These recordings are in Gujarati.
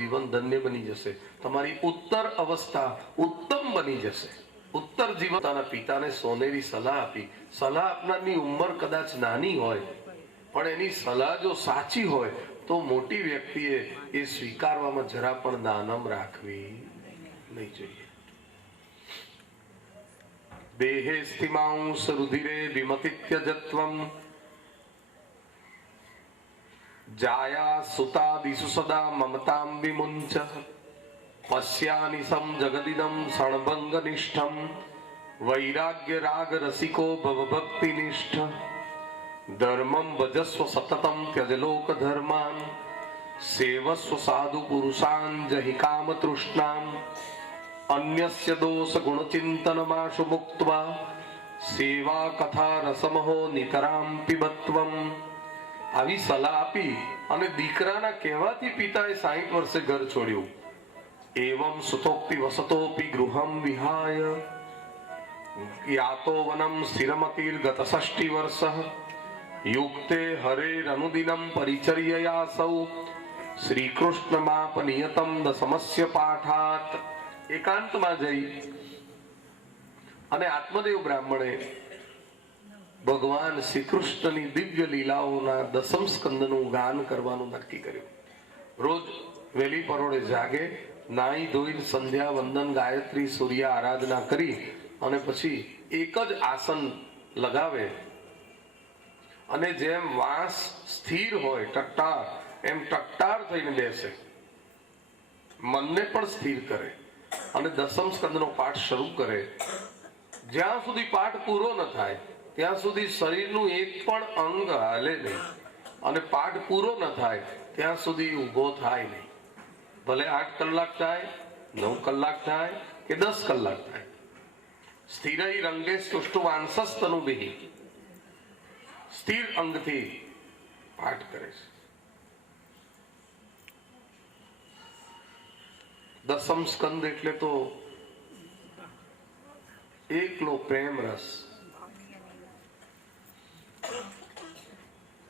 જીવન ધન્ય બની જશે, તમારી ઉત્તર અવસ્થા ઉત્તમ બની જશે. ઉત્તર જીવન પોતાના પિતાને સોનેરી સલાહ આપી. સલાહ આપનારની ઉંમર કદાચ નાની હોય, પણ એની સલાહ જો સાચી હોય તો મોટી વ્યક્તિએ એ સ્વીકારવામાં જરા પણ નાનમ રાખવી નહીં જોઈએ. દેહે સ્થિમાંશ રુધિરે વિમતિત્યજત્વમ જાયા સુતાદિષુ સદા મમતામ વિમુંચ પશ્યાનિસમ જગદિદમ સણભંગ નિષ્ઠમ વૈરાગ્ય રાગ રસિકો ભવભક્તિ નિષ્ઠ ધર્મમ ભજસ્વ સતતમ ત્યજ લોક ધર્માન સેવસ્વ સાધુ પુરુષાન જહિ કામ તૃષ્ણામ અન્યસ્ય દોષ ગુણ ચિંતનમાશુ મુક્ત્વા સેવા કથા રસમહો નિતરામ પિબત્વમ. આવી સલાહ આપી અને દીકરાના કહેવાથી પિતાએ 60 વર્ષે ઘર છોડ્યું. એવમ સુતોક્તિ વસતોપી ગૃહમ વિહાય યાતો વનમ સ્થિરમતિર્ગત 60 વર્ષ યુક્તે હરેરનુદિનમ પરિચર્યયાસૌ શ્રીકૃષ્ણમાપ નિયતમ દસમસ્ય પાઠાત. એકાંતમાં જઈ અને આત્મદેવ બ્રાહ્મણે ભગવાન શ્રી કૃષ્ણની દિવ્ય લીલાઓના 10મ સ્કંદનું ગાન કરવાનું નક્કી કર્યું. રોજ વહેલી પરોળે જાગે, નાહી ધોઈને સંધ્યા વંદન ગાયત્રી સૂર્ય આરાધના કરી અને પછી એક જ આસન લગાવે અને જેમ વાંસ સ્થિર હોય ટટ્ટાર, એમ ટટ્ટાર થઈને બેસે, મનને પણ સ્થિર કરે અને 10મ સ્કંદનો પાઠ શરૂ કરે. જ્યાં સુધી પાઠ પૂરો ન થાય ત્યાં સુધી શરીરનું એક પણ અંગ હાલે નહીં અને પાઠ પૂરો ન થાય ત્યાં સુધી ઊભો થાય નહીં. ભલે 8 કલાક થાય, 9 કલાક થાય કે 10 કલાક થાય. સ્થિરઈ રંગે સ્તુષ્ટવાંસસ્તનુભિ, સ્થિર અંગથી પાઠ કરે છે. 10મ સ્કંદ એટલે તો એકલો પ્રેમ રસ.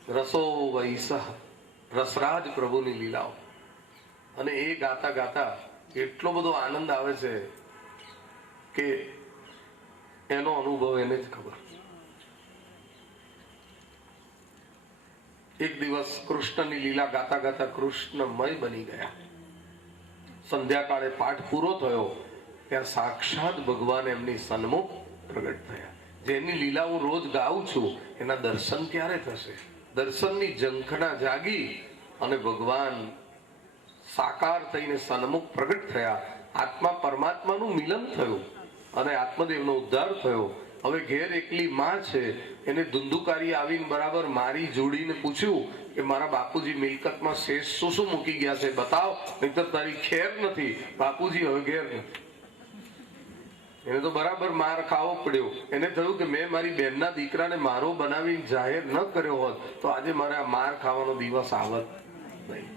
રસો વૈસહ, રસરાજ પ્રભુની લીલાઓ. અને એ ગાતા ગાતા એટલો બધો આનંદ આવે છે કે એનો અનુભવ એને જ ખબર. એક દિવસ કૃષ્ણની લીલા ગાતા ગાતા કૃષ્ણમય બની ગયા. સંધ્યાકાળે પાઠ પૂરો થયો ત્યાં સાક્ષાત ભગવાન એમની સન્મુખ પ્રગટ થયા. જેની લીલા હું રોજ ગાઉં છું એના દર્શન ક્યારે થશે? દર્શનની ઝંખના જાગી અને ભગવાન સાકાર થઈને સન્મુખ પ્રગટ થયા. આત્મા પરમાત્માનું મિલન થયું અને આત્મદેવનો ઉદ્ધાર થયો. હવે ઘેર એકલી માં છે, એને ધુંધુકારી આવીને બરાબર મારી જોડીને પૂછ્યું કે મારા બાપુજી મિલકતમાં શેષ શું શું મૂકી ગયા છે બતાવ, નહીતર તારી ખેર નથી. બાપુજી હવે ઘેર નથી. એને તો બરાબર માર ખાવો પડ્યો. એને થયું કે મેં મારી બહેનના દીકરાને મારો બનાવી જાહેર ન કર્યો હોત તો આજે મારે આ માર ખાવાનો દિવસ આવત નહીં.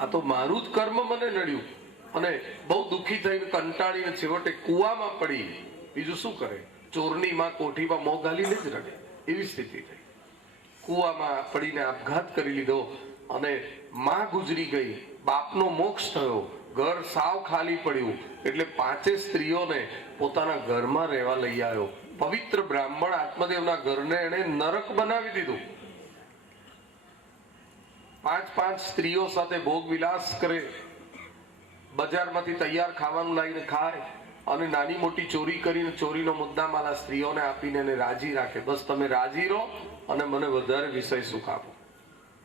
આ તો મારું જ કર્મ મને નડ્યું. અને બહુ દુઃખી થઈને કંટાળીને છેવટે કુવામાં પડી. બીજું શું કરે? ચોરની માં કોઠીમાં મોં ગાલીને જ રડે, એવી સ્થિતિ થઈ. કુવામાં પડીને આપઘાત કરી લીધો અને માં ગુજરી ગઈ. બાપનો મોક્ષ થયો. ઘર સાવ ખાલી પડ્યું એટલે 5 સ્ત્રીઓને પોતાના ઘરમાં રહેવા લઈ આવ્યો. પવિત્ર બ્રાહ્મણ આત્મદેવના ઘરને એને નરક બનાવી દીધું. 5 સ્ત્રીઓ સાથે ભોગ વિલાસ કરે, બજારમાંથી તૈયાર ખાવાનું લાવીને ખાય અને નાની મોટી ચોરી કરીને ચોરીનો મુદ્દામાલ આ સ્ત્રીઓને આપીને એને રાજી રાખે. બસ તમે રાજી રહો અને મને વધારે વિષય સુખ આપો.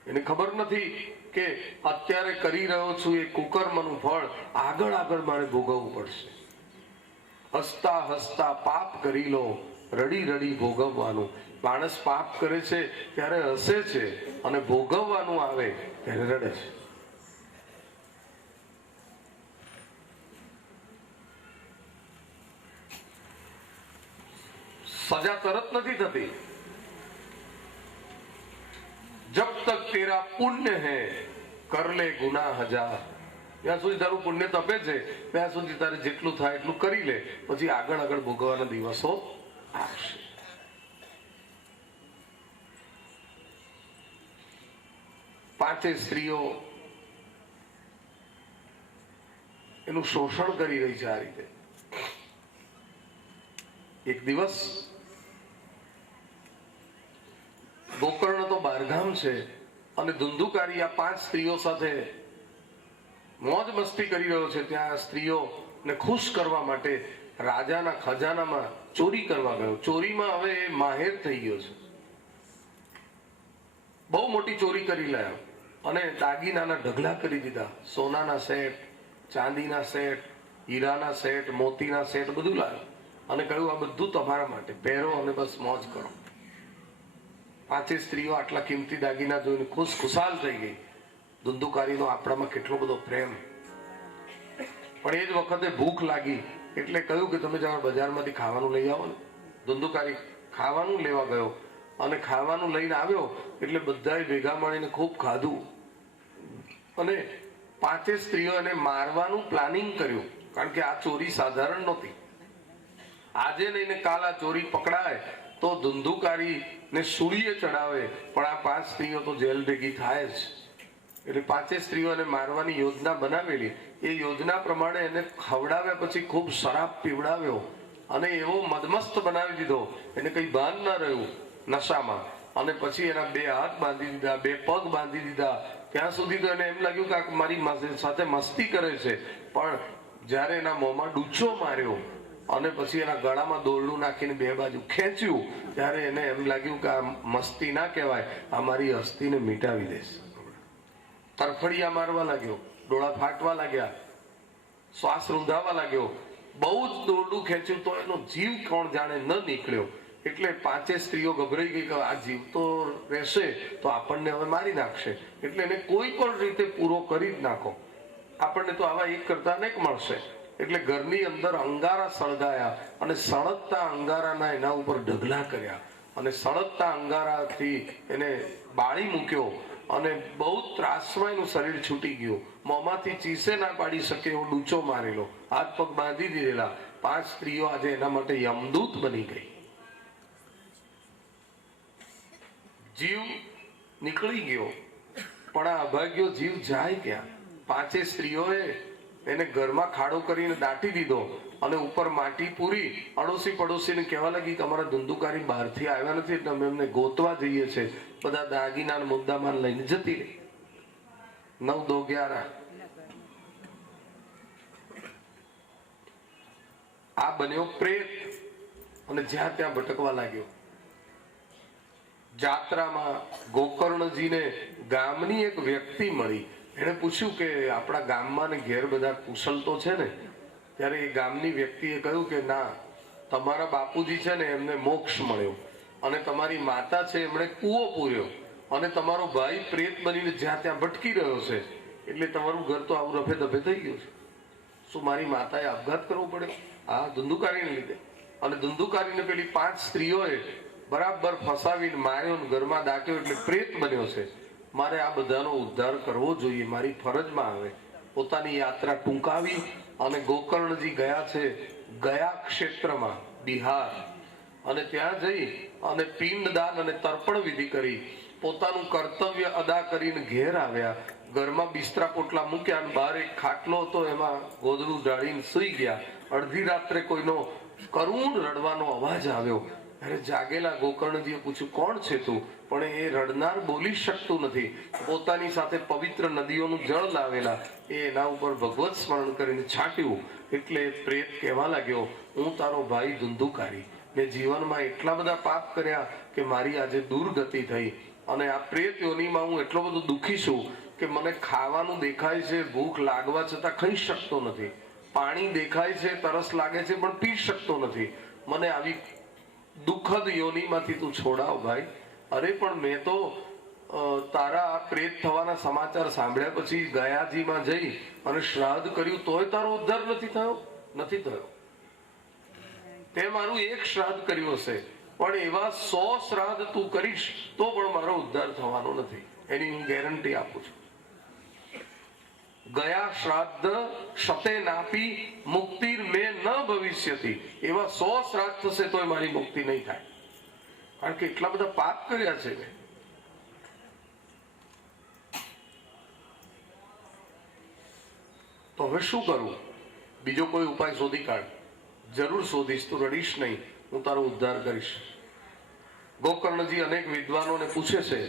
એને ખબર નથી કે અત્યારે કરી રહ્યો છું એ કુકર્મનું ફળ આગળ મારે ભોગવવું પડશે. હસતા હસતા પાપ કરી લો, રડી રડી ભોગવવાનું. માણસ પાપ કરે છે ત્યારે હસે છે અને ભોગવવાનું આવે ત્યારે રડે છે. સજા તરત નથી થતી. જબ તક તેરા પુણ્ય હૈ કર લે ગુના 1000. ત્યાં સુધી તારું પુણ્ય તપે છે ત્યાં સુધી તારે જેટલું થાય એટલું કરી લે, પછી આગળ ભોગવવાના દિવસો આવશે. પાંચે સ્ત્રીઓ એનું શોષણ કરી રહી છે આ રીતે. એક દિવસ ગોકર્ણ તો બહારગામ છે અને ધુંધુકારી આ 5 સ્ત્રીઓ સાથે મોજ મસ્તી કરી રહ્યો છે. ત્યાં સ્ત્રીઓને ખુશ કરવા માટે રાજાના ખજાનામાં ચોરી કરવા ગયો. ચોરીમાં હવે એ માહેર થઈ ગયો છે. બહુ મોટી ચોરી કરી લાયો અને દાગીનાના ઢગલા કરી દીધા. સોનાના સેટ, ચાંદીના સેટ, હીરાના સેટ, મોતીના સેટ બધું લાવ્યો અને કહ્યું આ બધું તમારા માટે પહેરો અને બસ મોજ કરો. 5 સ્ત્રીઓ આટલા કિંમતી દાગીના જોઈને ખુશાલ થઈ ગઈ. ધુંધુકારીનો આપણામાં કેટલો બધો પ્રેમ. પણ એ જ વખતે ભૂખ લાગી એટલે કહ્યું કે તમે જરા બજારમાંથી ખાવાનું લઈ આવો ને. ધુંધુકારી ખાવાનું લેવા ગયો અને ખાવાનું લઈને આવ્યો એટલે બધાએ ભેગા મળીને ખૂબ ખાધું અને 5 સ્ત્રીઓ એને મારવાનું પ્લાનિંગ કર્યું. કારણ કે આ ચોરી સાધારણ નહોતી. આજે લઈને કાલ આ ચોરી પકડાય તો ધુંધુકારી ને સૂળીએ ચડાવે, પણ આ 5 સ્ત્રીઓ તો જેલ ભેગી થાય જ. એટલે 5 સ્ત્રીઓને મારવાની યોજના બનાવેલી. એ યોજના પ્રમાણે એને ખવડાવ્યા પછી ખૂબ શરાબ પીવડાવ્યો અને એવો મદમસ્ત બનાવી દીધો એને કઈ ભાન ના રહ્યું નશામાં. અને પછી એના 2 હાથ બાંધી દીધા, 2 પગ બાંધી દીધા. ત્યાં સુધી તો એને એમ લાગ્યું કે મારી સાથે મસ્તી કરે છે. પણ જ્યારે એના મોંમાં ડૂચો માર્યો અને પછી એના ગળામાં દોરડું નાખીને 2 બાજુ ખેંચ્યું ત્યારે એને એમ લાગ્યું કે આ મસ્તી ના કહેવાય, આ મારી હસ્તીને મિટાવી દેશે. તરફડિયા મારવા લાગ્યો, ડોળા ફાટવા લાગ્યા, શ્વાસ રૂંધાવા લાગ્યો. બહુ જ દોરડું ખેંચ્યું તો એનો જીવ કોણ જાણે ન નીકળ્યો. એટલે 5 સ્ત્રીઓ ગભરાઈ ગઈ કે આ જીવ તો રહેશે તો આપણને હવે મારી નાખશે. એટલે એને કોઈ પણ રીતે પૂરો કરી જ નાખો, આપણને તો આવા એક કરતા અનેક મળશે. એટલે ઘરની અંદર અંગારા સળગાયા અને સળગતા અંગારાના એના ઉપર ઢગલા કર્યા અને સળગતા અંગારાથી એને બાળી મૂક્યો અને બહુ ત્રાસમાં એનું શરીર છૂટી ગયું. મોંમાંથી ચીસે ના પાડી શકે એવો ડૂચો મારેલો, હાથ પગ બાંધી દીધેલા. 5 સ્ત્રીઓ આજે એના માટે યમદૂત બની ગઈ. જીવ નીકળી ગયો પણ આ અભાગ્યો જીવ જાય ક્યાં? 5 સ્ત્રીઓએ એને ઘરમાં ખાડો કરીને દાટી દીધો અને ઉપર માટી પૂરી અડોશી પડોશીને કહેવા લાગી તમારા ધુંધુકારી બહારથી આવ્યા નથી એટલે અમે એમને ગોતવા જઈએ છે. બધા દાગીના મુદ્દામાન લઈને જતી રહી. 9 દો 11 આ બન્યો પ્રેત અને જ્યાં ત્યાં ભટકવા લાગ્યો. જાત્રામાં ગોકર્ણજીને ગામની એક વ્યક્તિ મળી. એને પૂછ્યું કે આપણા ગામમાં ને ઘેર બધા કુશલ તો છે ને? ત્યારે એ ગામની વ્યક્તિએ કહ્યું કે ના, તમારા બાપુજી છે ને એમને મોક્ષ મળ્યો અને તમારી માતા છે એમણે કૂવો પૂર્યો અને તમારો ભાઈ પ્રેત બનીને જ્યાં ત્યાં ભટકી રહ્યો છે એટલે તમારું ઘર તો આવું રફે દફે થઈ ગયું છે. શું મારી માતાએ આપઘાત કરવો પડ્યો? આ ધુંધુકારીને લીધે. અને ધુંધુકારીને પેલી 5 સ્ત્રીઓએ બરાબર ફસાવીને માર્યો ને ઘરમાં દાટ્યો એટલે પ્રેત બન્યો છે. મારે આ બધાનો ઉદ્ધાર કરવો જોઈએ, મારી ફરજમાં આવે. પોતાની યાત્રા ટૂંકાવી અને ગોકર્ણજી ગયા છે ગયા ક્ષેત્રમાં બિહાર અને ત્યાં જઈ અને પિંડદાન અને તર્પણ વિધિ કરી પોતાનું કર્તવ્ય અદા કરીને ઘેર આવ્યા. ઘરમાં બિસ્તરા પોટલા મૂક્યા અને બહાર એક ખાટલો હતો એમાં ગોદડું ઢાળીને સૂઈ ગયા. અડધી રાત્રે કોઈનો કરુણ રડવાનો અવાજ આવ્યો. અરે જાગેલા ગોકર્ણજીએ પૂછ્યું કોણ છે તું? પણ એ રડનાર બોલી શકતું નથી. પોતાની સાથે પવિત્ર નદીઓનું જળ લાવેલા એ એના ઉપર ભગવત સ્મરણ કરીને છાંટ્યું. એટલે પ્રેત કહેવા લાગ્યો હું તારો ભાઈ ધુંધુકારી, મેં જીવનમાં એટલા બધા પાપ કર્યા કે મારી આજે દુર્ગતિ થઈ અને આ પ્રેત યોનિમાં હું એટલો બધો દુઃખી છું કે મને ખાવાનું દેખાય છે, ભૂખ લાગવા છતાં ખાઈ શકતો નથી. પાણી દેખાય છે, તરસ લાગે છે પણ પી શકતો નથી. મને આવી દુઃખદ યોનિમાંથી તું છોડાવ ભાઈ. અરે પણ મેં તો તારા પ્રેત થવાના સમાચાર સાંભળ્યા પછી ગયાજીમાં જઈ અને શ્રાદ્ધ કર્યું તોય તારો ઉદ્ધાર નથી થયો. તે મારું એક શ્રાદ્ધ કર્યું હશે પણ એવા 100 શ્રાદ્ધ તું કરીશ તો પણ મારો ઉદ્ધાર થવાનો નથી. એની હું ગેરંટી આપું છું. ગયા શ્રાદ્ધ શતે નાપી મુક્તિર મેં ન ભવિષ્યથી. એવા 100 શ્રાદ્ધ થશે તોય મારી મુક્તિ નહીં થાય, કારણ કે એટલા બધા પાપ કર્યા છે મેં. તો હવે શું કરવું? બીજો કોઈ ઉપાય શોધી કાઢ. જરૂર શોધીશ, તું રડીશ નહીં, હું તારો ઉદ્ધાર કરીશ. ગોકર્ણજી અનેક વિદ્વાનોને પૂછે છે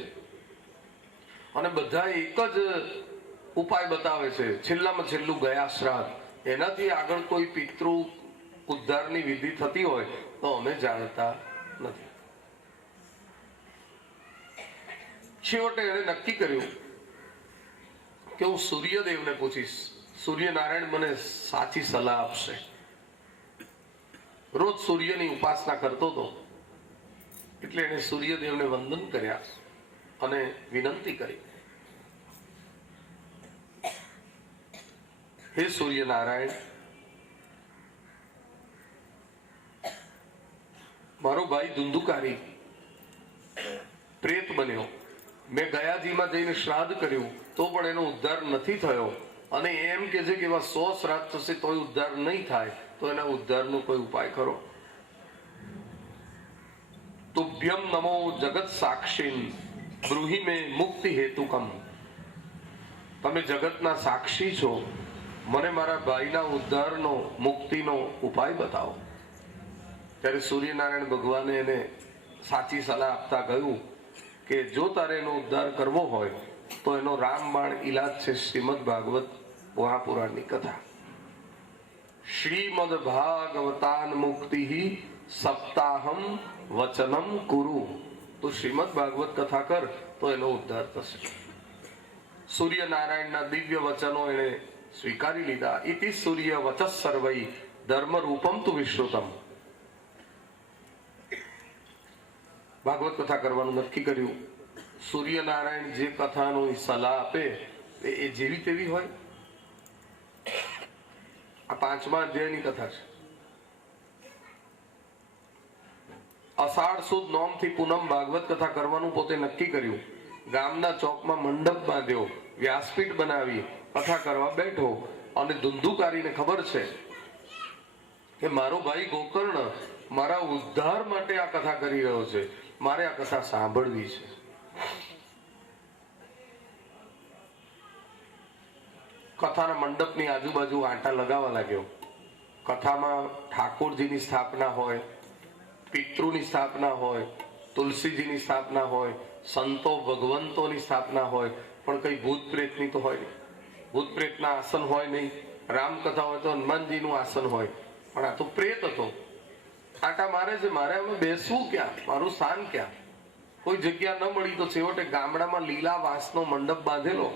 અને બધા એક જ ઉપાય બતાવે છે, છેલ્લામાં છેલ્લું ગયા શ્રાદ્ધ. એનાથી આગળ કોઈ પિતૃ ઉદ્ધારની વિધિ થતી હોય તો અમે જાણતા નથી. છેવટે એણે નક્કી કર્યું કે હું સૂર્યદેવને પૂછીશ, સૂર્યનારાયણ મને સાચી સલાહ આપશે. રોજ સૂર્યની ઉપાસના કરતો હતો એટલે એણે સૂર્યદેવને વંદન કર્યા અને વિનંતી કરી, હે સૂર્યનારાયણ, મારો ભાઈ ધુંધુકારી પ્રેત બન્યો. મેં ગયાજીમાં જઈને શ્રાદ્ધ કર્યું તો પણ એનો ઉદ્ધાર નથી થયો અને એમ કે છે કે એવા 100 શ્રાદ્ધ થશે તોય ઉદ્ધાર નહીં થાય, તો એના ઉદ્ધારનો કોઈ ઉપાય કરો. તુભ્યમ નમો જગત સાક્ષીન બ્રૂહી મે મુક્તિ હેતુકમ. તમે જગતના સાક્ષી છો, મને મારા ભાઈના ઉદ્ધારનો મુક્તિનો ઉપાય બતાવો. ત્યારે સૂર્યનારાયણ ભગવાને એને સાચી સલાહ આપતા કહ્યું કે જો તારે એનો ઉદ્ધાર કરવો હોય તો એનો રામબાણ ઈલાજ છે શ્રીમદ ભાગવત મહાપુરાણની કથા. શ્રીમદ ભાગવતાન મુક્તિ સપ્તાહમ વચનમ કુરુ. તો શ્રીમદ ભાગવત કથા કર તો એનો ઉદ્ધાર થશે. સૂર્યનારાયણના દિવ્ય વચનો એને સ્વીકારી લીધા. ઇતિ સૂર્ય વચસ સર્વૈ ધર્મ રૂપમ તુ વિશ્રુતમ. ભાગવત કથા કરવાનું નક્કી કર્યું. સૂર્યનારાયણ જે કથાનો સલાહ આપે એ જેવી તેવી હોય. આ 5મા અધ્યાયની કથા છે. અષાઢ સુદ નોમથી પૂનમ ભાગવત કથા કરવાનું પોતે નક્કી કર્યું. ગામના ચોકમાં મંડપ બાંધ્યો, વ્યાસપીઠ બનાવી કથા કરવા બેઠો અને ધુંધુકારીને ખબર છે કે મારો ભાઈ ગોકર્ણ મારા ઉદ્ધાર માટે આ કથા કરી રહ્યો છે, મારે આ કથા સાંભળવી છે. કથાના મંડપની આજુબાજુ આંટા લગાવવા લાગ્યો. કથામાં ઠાકોરજીની સ્થાપના હોય, પિતૃની સ્થાપના હોય, તુલસીજીની સ્થાપના હોય, સંતો ભગવંતોની સ્થાપના હોય, પણ કઈ ભૂત પ્રેતની તો હોય નહીં. ભૂત પ્રેતના આસન હોય નહીં. રામકથા હોય તો હનુમાનજીનું આસન હોય, પણ આ તો પ્રેત હતો. આટા મારે છે, મારે હવે બેસવું ક્યાં, મારું સ્થાન ક્યાં? કોઈ જગ્યા ન મળી તો છેવટે ગામડામાં લીલા વાંસનો મંડપ બાંધેલો.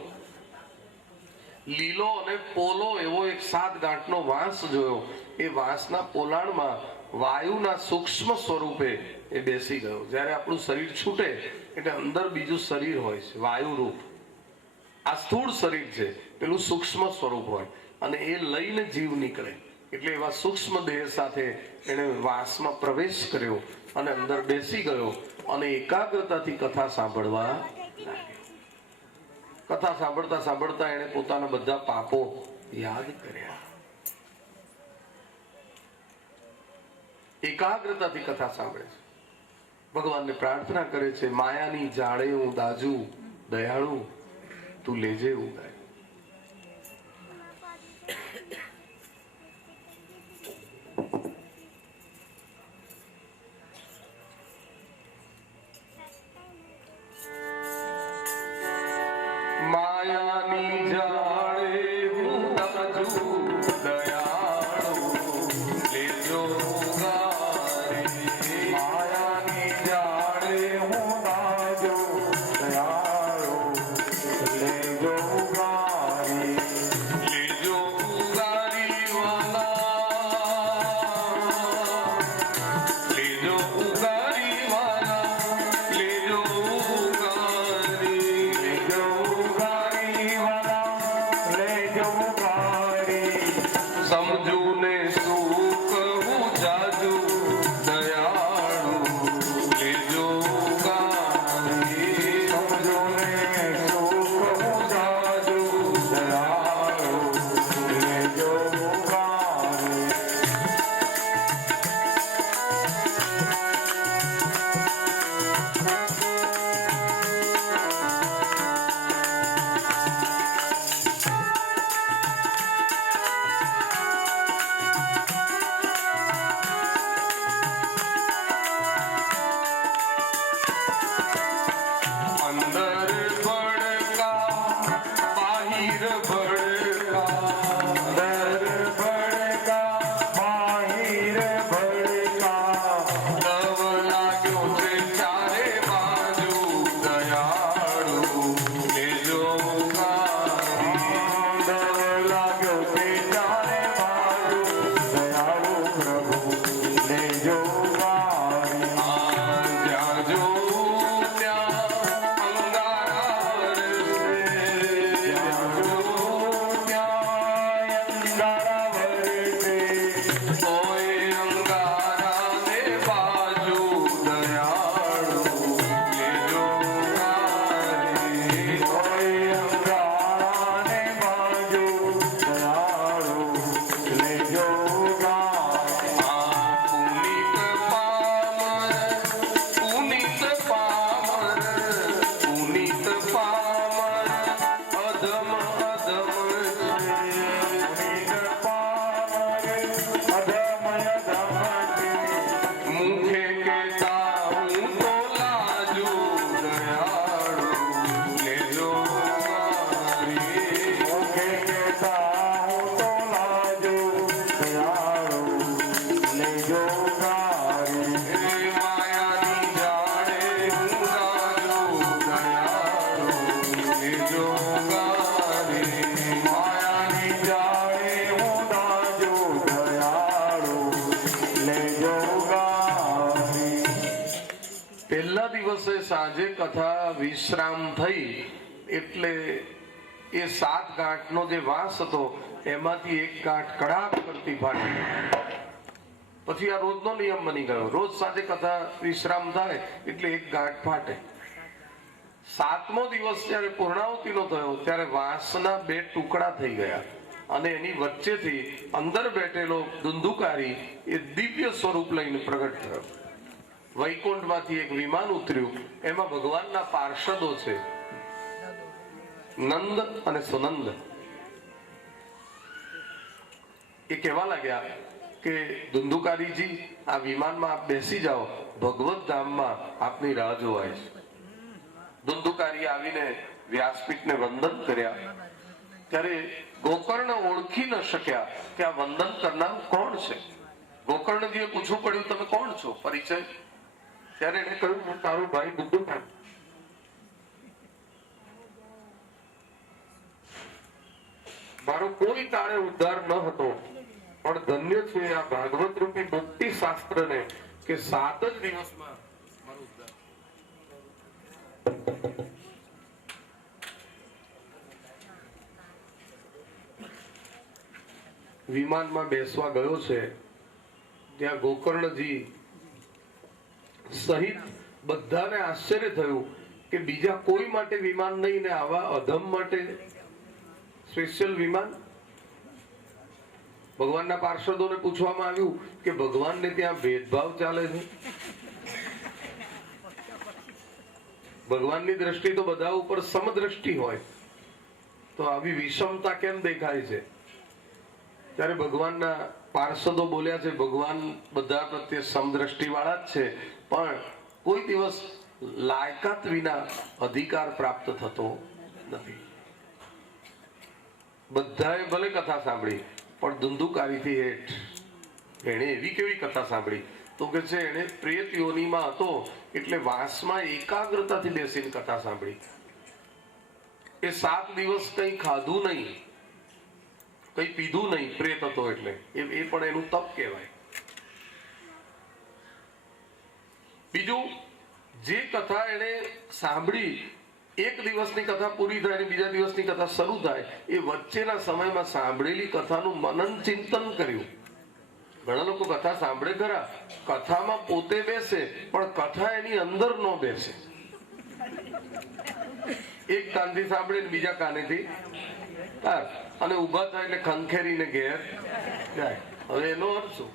લીલો અને પોલો એવો એક 7 ગાંઠનો વાંસ જોયો. એ વાંસના પોલાણમાં વાયુના સૂક્ષ્મ સ્વરૂપે એ બેસી ગયો. જ્યારે આપણું શરીર છૂટે એટલે અંદર બીજું શરીર હોય છે, વાયુ રૂપ. આ સ્થૂળ શરીર છે, પેલું સૂક્ષ્મ સ્વરૂપ હોય અને એ લઈને જીવ નીકળે. એટલે એવા સૂક્ષ્મ દેહ સાથે એને વાસમાં પ્રવેશ કર્યો અને અંદર બેસી ગયો અને એકાગ્રતાથી કથા સાંભળવા લાગ્યો. કથા સાંભળતા સાંભળતા એને પોતાના બધા પાપો યાદ કર્યા. એકાગ્રતાથી કથા સાંભળે છે, ભગવાનને પ્રાર્થના કરે છે, માયાની જાળે હું દાજુ દયાળુ, તું લેજે ઉગાય. માયાની જાળે હું દાજુ દયાળુ, લેજો ઉગારે. માયાની જાળે હું દાજુ દયાળુ, લેજો ઉગારે. સાંજે કથા વિશ્રામ થઈ એટલે એ 7 ગાંઠનો જે વાસ હતો એમાંથી એક ગાંઠ કડાક કરતી ફાટી. પછી આ રોજનો નિયમ બની ગયો. રોજ સાંજે કથા વિશ્રામ થાય એટલે એક ગાંઠ ફાટે. 7મો દિવસ જયારે પૂર્ણાવતીનો થયો ત્યારે વાંસના 2 ટુકડા થઈ ગયા અને એની વચ્ચેથી અંદર બેઠેલો ધુંધુકારી એ દિવ્ય સ્વરૂપ લઈને પ્રગટ થયો. વૈકુંઠમાંથી એક વિમાન ઉતર્યું. એમાં ભગવાનના પાર્ષદો છે, નંદ અને સુનંદ. એ કહેવા લાગ્યા કે ધુંધુકારીજી, આ વિમાનમાં આપ બેસી જાઓ, ભગવત ધામમાં આપની રાહ જોવાય છે. ધુંધુકારી આવીને વ્યાસપીઠને વંદન કર્યા. ત્યારે ગોકર્ણ ઓળખી ન શક્યા કે આ વંદન કરનાર કોણ છે. ગોકર્ણજીએ પૂછવું પડ્યું, તમે કોણ છો, પરિચય? ત્યારે એને કહ્યું, હું તારો ભાઈ ધુંધુકારી. મારો કોઈ તારે ઉદ્ધાર ન હતો, પણ ધન્ય છે આ ભાગવત રૂપી મુક્તિ શાસ્ત્રને કે 7 જ દિવસમાં મારો ઉદ્ધાર. વિમાનમાં બેસવા ગયો છે ત્યાં ગોકર્ણજી સહિત બધાને આશ્ચર્ય થયું કે બીજા કોઈ માટે વિમાન નહીં ને આવા અધમ માટે સ્પેશિયલ વિમાન. ભગવાનના પાર્ષદોને પૂછવામાં આવ્યું કે ભગવાનને ત્યાં ભેદભાવ ચાલે છે? ભગવાનની દ્રષ્ટિ તો બધા ઉપર સમદ્રષ્ટિ હોય, તો આવી વિષમતા કેમ દેખાય છે? ત્યારે ભગવાનના પાર્ષદો બોલ્યા છે, ભગવાન બધા પ્રત્યે સમદ્રષ્ટિ વાળા જ છે, પણ કોઈ દિવસ લાયકાત વિના અધિકાર પ્રાપ્ત થતો નથી. બધાએ ભલે કથા સાંભળી, પણ ધુંધુકારીથી હેઠ એને એવી કેવી કથા સાંભળી? તો કે છે એને પ્રેત યોનિમાં હતો એટલે વાસમાં એકાગ્રતાથી બેસીને કથા સાંભળી. એ 7 દિવસ કંઈ ખાધું નહીં, કંઈ પીધું નહીં, પ્રેત હતો એટલે એ પણ એનું તપ કહેવાય. બીજું, જે કથા એને સાંભળી, એક દિવસની કથા પૂરી થાય અને બીજા દિવસની કથા શરૂ થાય, એ વચ્ચેના સમયમાં સાંભળેલી કથાનું મનન ચિંતન કર્યું. ઘણા લોકો કથા સાંભળે ખરા, કથામાં પોતે બેસે પણ કથા એની અંદર ન બેસે. એક કાનથી સાંભળે બીજા કાનેથી અને ઉભા થાય એટલે ખંખેરીને ઘેર જાય. હવે એનો અર્થ શું?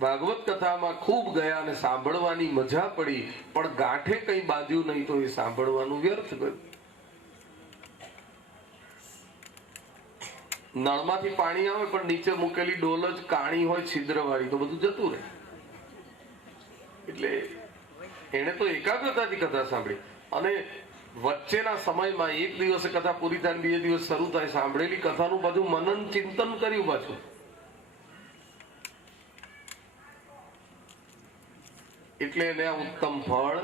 ભાગવત કથામાં ખૂબ ગયા અને સાંભળવાની મજા પડી, પણ ગાંઠે કઈ બાંધ્યું નહીં તો એ સાંભળવાનું વ્યર્થ ગયું. નળમાંથી પાણી આવે પણ નીચે મૂકેલી ડોલ જ કાણી હોય, છિદ્રવાળી, તો બધું જતું રહે. એટલે એને તો એકાગ્રતાથી કથા સાંભળી અને વચ્ચેના સમયમાં એક દિવસે કથા પૂરી થાય, બીજે દિવસ શરૂ થાય, સાંભળેલી કથાનું બધું મનન ચિંતન કર્યું પાછું. એટલે એને આ ઉત્તમ ફળ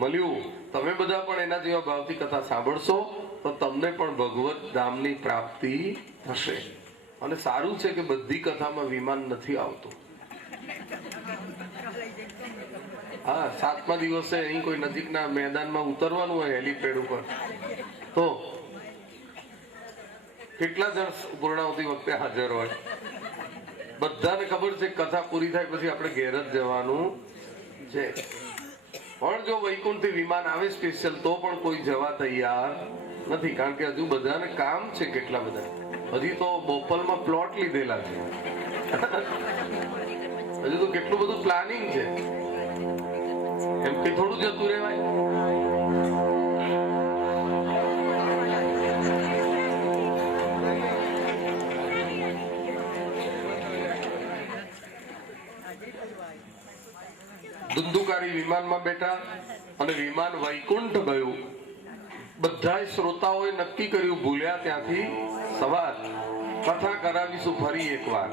મળ્યું. તમે બધા પણ એના જેવા ભાવથી કથા સાંભળશો તો તમને પણ ભગવત ધામની પ્રાપ્તિ થશે. અને સારું છે કે બધી કથામાં વિમાન નથી આવતું. હા, 7મા દિવસે અહીં કોઈ નજીકના મેદાનમાં ઉતરવાનું હોય હેલીપેડ ઉપર, તો કેટલા જણ પૂર્ણાવતી વખતે હાજર હોય? બધાને ખબર છે કથા પૂરી થાય પછી આપણે ઘેર જ જવાનું છે. પણ જો વૈકુંઠ થી વિમાન આવે સ્પેશિયલ તો પણ કોઈ જવા તૈયાર નથી, કારણ કે હજુ બધાને કામ છે. કેટલા બધા હજી તો બોપલમાં પ્લોટ લીધેલા છે. હજુ તો કેટલું બધું પ્લાનિંગ છે. એમ કઈ થોડું જતું રહેવાય. ધુંધુકારી વિમાનમાં બેઠા અને વિમાન વૈકુંઠ ગયું. બધા શ્રોતાઓએ નક્કી કર્યું ભૂલ્યા ત્યાંથી સવાર કથા કરાવીશું ફરી એકવાર.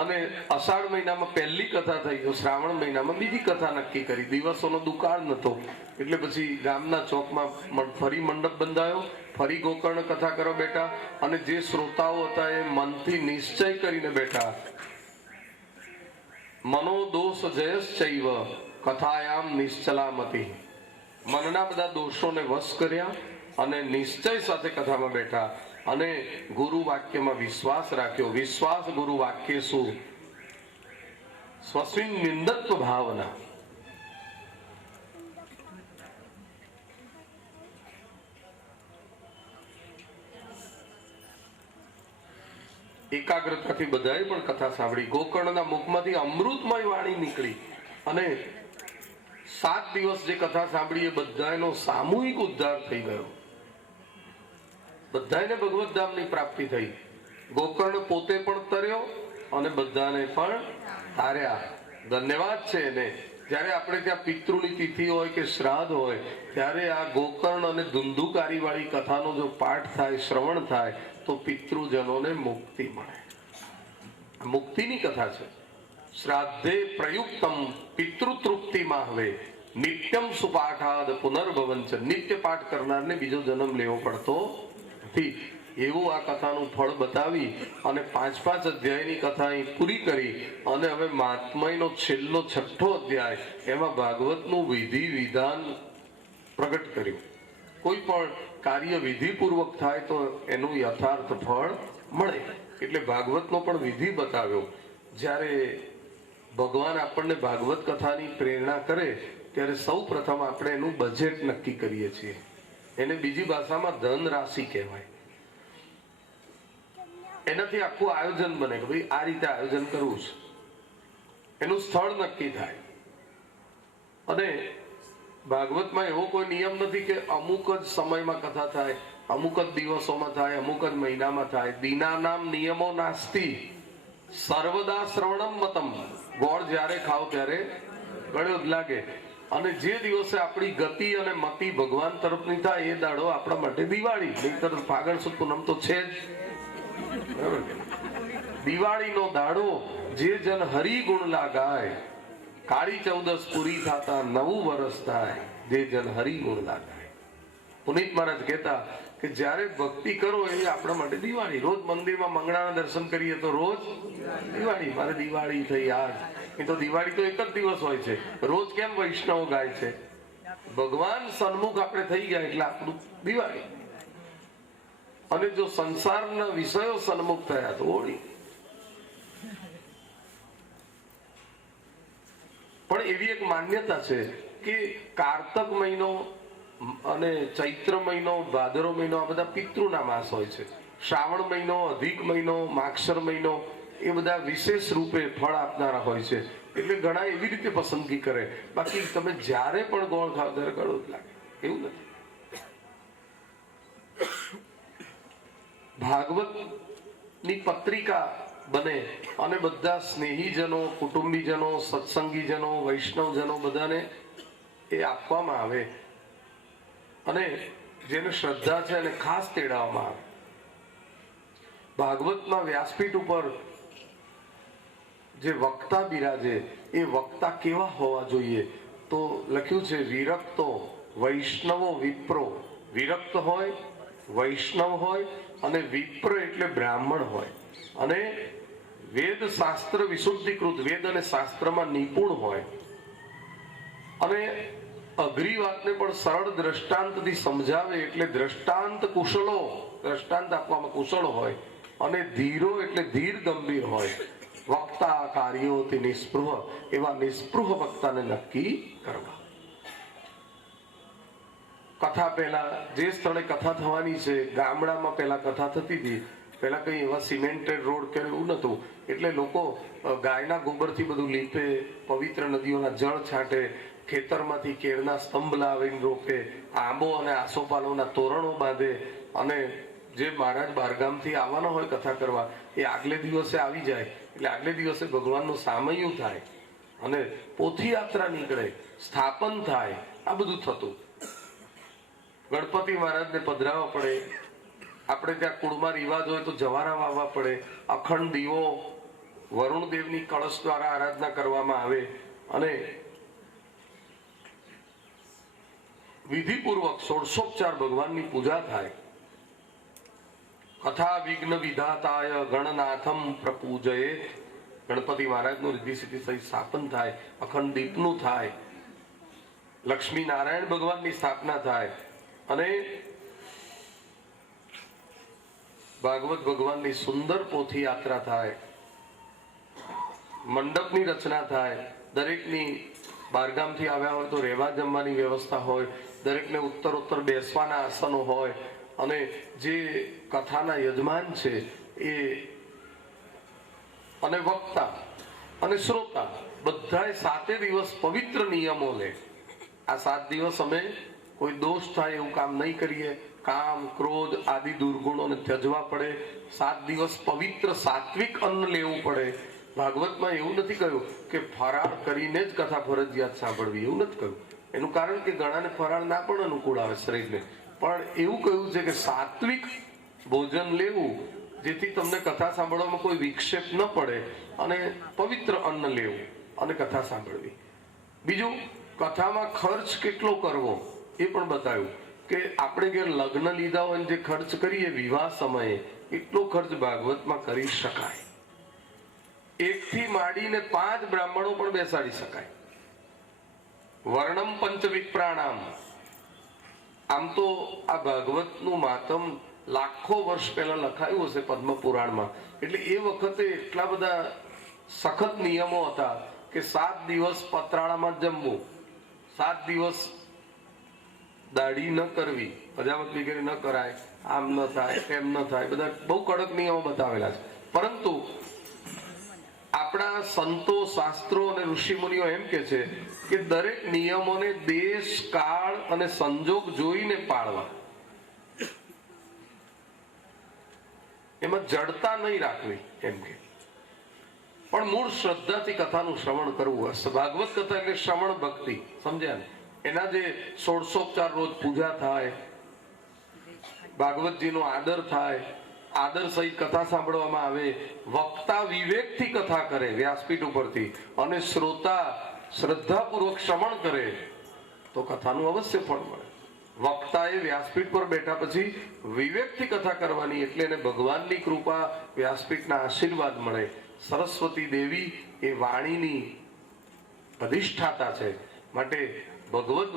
અને અષાઢ મહિનામાં પહેલી કથા થઈ, તો શ્રાવણ મહિનામાં બીજી કથા નક્કી કરી. દિવસોનો દુકાળ નતો એટલે પછી ગામના ચોકમાં ફરી મંડપ બંધાયો, ફરી ગોકર્ણ કથા કરવા બેઠા. અને જે શ્રોતાઓ હતા એ મનથી નિશ્ચય કરીને બેઠા, મનોદોષ જયશ્ચૈવ કથાયામ નિશ્ચલામતી. મનના બધા દોષોને વશ કર્યા અને નિશ્ચય સાથે કથામાં બેઠા અને ગુરુ વાક્યમાં વિશ્વાસ રાખ્યો. વિશ્વાસ ગુરુ વાક્ય શું સ્વસ્મિન નિંદત્વ ભાવના. એકાગ્રતાથી બધાએ પણ કથા સાંભળી. ગોકર્ણના મુખમાંથી અમૃતમય વાણી નીકળી અને 7 દિવસ જે કથા સાંભળી એ બધાનો સામૂહિક ઉદ્ધાર થઈ ગયો. બધાને ભગવત ધામની પ્રાપ્તિ થઈ. ગોકર્ણ પોતે પણ તર્યો અને બધાને પણ તાર્યા. ધન્યવાદ છે એને. જ્યારે આપણે ત્યાં પિતૃની તિથિ હોય કે શ્રાદ્ધ હોય ત્યારે આ ગોકર્ણ અને ધુંધુકારી વાળી કથાનો જો પાઠ થાય, શ્રવણ થાય તો પિતૃજનોને મુક્તિ મળે. મુક્તિની કથા છે. શ્રાદ્ધે પ્રયુક્તમ પિતૃતૃપ્તિ માહવે નિત્યમ સુપાઠાદ પુનર્ભવંચ. નિત્ય પાઠ કરનારને બીજો જન્મ લેવો પડતો નથી. એવું આ કથાનું ફળ બતાવી અને 5-5 અધ્યાયની કથા અહીં પૂરી કરી. અને હવે મહાત્મયનો છેલ્લો 6ઠ્ઠો અધ્યાય, એમાં ભાગવતનું વિધિ વિધાન પ્રગટ કર્યું. કોઈ પણ કાર્ય વિધિપૂર્વક થાય તો એનું યથાર્થ ફળ મળે. એટલે ભાગવતનો પણ વિધિ બતાવ્યો. જ્યારે ભગવાન આપણને ભાગવત કથાની પ્રેરણા કરે ત્યારે સૌ પ્રથમ આપણે એનું બજેટ નક્કી કરીએ છીએ. એને બીજી ભાષામાં ધન રાશિ કહેવાય. એનાથી આખું આયોજન બને કે ભાઈ આ રીતે આયોજન કરવું છે. એનું સ્થળ નક્કી થાય. અને ભાગવતમાં એવો કોઈ નિયમ નથી કે અમુક જ સમયમાં કથા થાય, અમુક જ દિવસોમાં થાય, અમુક જ મહિનામાં થાય. દીનાનામ નિયમો નાસ્તિ સર્વદા શ્રવણમ મતમ. ગોળ જ્યારે ખાવ ત્યારે ગળ્યો જ લાગે. અને જે દિવસે આપણી ગતિ અને મતિ ભગવાન તરફની થાય એ દાડો આપણા માટે દિવાળી. નહીંતર ફાગણ સુદ પૂનમ તો છે જ. દિવાળીનો દાડો જે જન હરિ ગુણ લાગાય, કાળી ચૌદસ પૂરી થતા નવું વર્ષ થાય, જે જન હરિ ગુણ લાગાય. પુનિત મહારાજ કહેતા કે જ્યારે ભક્તિ કરો એ આપણા માટે દિવાળી. રોજ મંદિરમાં મંગળાના દર્શન કરીએ તો રોજ દિવાળી. મારે દિવાળી થઈ આજ. એ તો દિવાળી તો એક જ દિવસ હોય છે. રોજ કેમ વૈષ્ણવ ગાય છે? ભગવાન સન્મુખ આપણે થઈ ગયા એટલે આપણું દિવાળી. અને જો સંસારના વિષયો સન્મુખ થયા તો હોળી. પણ એવી એક માન્યતા છે કે કારતક મહિનો અને ચૈત્ર મહિનો, ભાદરવો મહિનો આ બધા પિતૃના માસ હોય છે. શ્રાવણ મહિનો, અધિક મહિનો, માક્ષર મહિનો એ બધા વિશેષ રૂપે ફળ આપનારા હોય છે. એટલે ઘણા એવી રીતે પસંદગી કરે. બાકી તમે જ્યારે પણ ગોળ ખાવ ત્યારે ગળું જ લાગે એવું નથી. ભાગવત ની પત્રિકા બને અને બધા સ્નેહીજનો, કુટુંબીજનો, સત્સંગીજનો, વૈષ્ણવજનો બધાને એ આપવામાં આવે. અને જેને શ્રદ્ધા છે એને ખાસ તેડાવવામાં આવે. ભાગવતના વ્યાસપીઠ ઉપર જે વક્તા બિરાજે એ વક્તા કેવા હોવા જોઈએ? તો લખ્યું છે વિરક્તો વૈષ્ણવો વિપ્રો. વિરક્ત હોય, વૈષ્ણવ હોય અને વિપ્ર એટલે બ્રાહ્મણ હોય. અને વેદ શાસ્ત્ર વિશુદ્ધિકૃત, વેદ અને શાસ્ત્રમાં નિપુણ હોય. અને અઘરી વાતને પણ સરળ દ્રષ્ટાંતથી સમજાવે એટલે દ્રષ્ટાંત કુશળો, દ્રષ્ટાંત આપવામાં કુશળ હોય, અને ધીરો એટલે ધીર ગંભીર હોય. વક્તા કાર્યોથી નિસ્પૃહ, એવા નિસ્પૃહ વક્તાને નક્કી કરવા. કથા પહેલા જે સ્થળે કથા થવાની છે, ગામડામાં પહેલા કથા થતી હતી, પહેલા કઈ એવા સિમેન્ટેડ રોડ કે એવું નતું, એટલે લોકો ગાયના ગોબરથી બધું લીપે, પવિત્ર નદીઓના જળ છાંટે, ખેતરમાંથી કેળના સ્તંભ લાવીને રોપે, આંબો અને આસોપાલવના તોરણો બાંધે, અને જે મહારાજ બહારગામથી આવવાનો હોય કથા કરવા, એ આગલે દિવસે આવી જાય, એટલે આગલે દિવસે ભગવાનનું સામૈયું થાય, અને પોથી યાત્રા નીકળે, સ્થાપન થાય, આ બધું થતું. ગણપતિ મહારાજને પધરાવવા પડે, આપણે ત્યાં કુળમાં રિવાજ હોય તો જવારા વાવવા પડે, અખંડ દીવો વરુણ દેવની કળશ દ્વારા આરાધના કરવામાં આવે, અને વિધિપૂર્વક ષોડશોપચાર ભગવાનની પૂજા થાય. કથા વિઘ્ન વિધાતાય ગણનાથમ પ્રપૂજયે, ગણપતિ મહારાજનું રિદ્ધિ સિદ્ધિ સહિત સ્થાપન થાય, અખંડ દીપનું થાય, લક્ષ્મી નારાયણ ભગવાનની સ્થાપના થાય, અને ભાગવત ભગવાનની સુંદર પોથી યાત્રા થાય, મંડપની રચના થાય, દરેકની બહારગામથી આવ્યા હોય તો રહેવા જમવાની વ્યવસ્થા હોય, દરેકને ઉત્તરોત્તર બેસવાના આસનો હોય, અને જે કથાના યજમાન છે એ અને વક્તા અને શ્રોતા બધાએ 7 દિવસ પવિત્ર નિયમો લે. આ 7 દિવસ અમે કોઈ દોષ થાય એવું કામ નહીં કરીએ, કામ ક્રોધ આદિ દુર્ગુણોને ત્યજવા પડે, 7 દિવસ પવિત્ર સાત્વિક અન્ન લેવું પડે. ભાગવતમાં એવું નથી કહ્યું કે ફરાળ કરીને જ કથા ફરજિયાત સાંભળવી, એવું નથી કહ્યું. એનું કારણ કે ઘણાને ફરાળ ના પણ અનુકૂળ આવે શરીરને, પણ એવું કહ્યું છે કે સાત્વિક ભોજન લેવું, જેથી તમને કથા સાંભળવામાં કોઈ વિક્ષેપ ન પડે, અને પવિત્ર અન્ન લેવું અને કથા સાંભળવી. બીજું, કથામાં ખર્ચ કેટલો કરવો એ પણ બતાવ્યું કે આપણે ઘેર લગ્ન લીધા હોય જે ખર્ચ કરીએ વિવાહ સમયે, એટલો ખર્ચ ભાગવતમાં કરી શકાય. 1 થી માંડીને 5 બ્રાહ્મણો પણ બેસાડી શકાય. વર્ણમ પંચ વિપ્રાણામ. આમ તો આ ભાગવતનું માતમ લાખો વર્ષ પહેલા લખાયું હશે પદ્મ પુરાણમાં, એટલે એ વખતે એટલા બધા સખત નિયમો હતા કે 7 દિવસ પતરાળામાં જમવું, 7 દિવસ દાઢી ન કરવી, અજાવત વગેરે ન કરાય, આમ ન થાય, એમ ન થાય, બધા બહુ કડક નિયમો બતાવેલા છે. પરંતુ આપણા સંતો, શાસ્ત્રો અને ઋષિ મુનિઓ એમ કે છે કે દરેક નિયમોને દેશ, કાળ અને સંજોગ જોઈને પાળવા. એમાં જડતા નહીં રાખવી એમ કે, પણ મૂળ શ્રદ્ધાથી કથાનું શ્રવણ કરવું. ભાગવત કથા એટલે શ્રવણ ભક્તિ, સમજ્યા ને? એના જે ષોડશોપચાર રોજ પૂજા થાય, ભાગવતજીનો આદર થાય, આદર સહિત કથા સાંભળવામાં આવે, વક્તા વિવેકથી કથા કરે વ્યાસપીઠ ઉપરથી, અને શ્રોતા શ્રદ્ધાપૂર્વક શ્રવણ કરે તો કથાનું અવશ્ય ફળ મળે. વક્તાએ વ્યાસપીઠ પર બેઠા પછી વિવેકથી કથા કરવાની, એટલે એને ભગવાનની કૃપા, વ્યાસપીઠના આશીર્વાદ મળે. સરસ્વતી દેવી એ વાણીની અધિષ્ઠાતા છે, માટે ભગવદ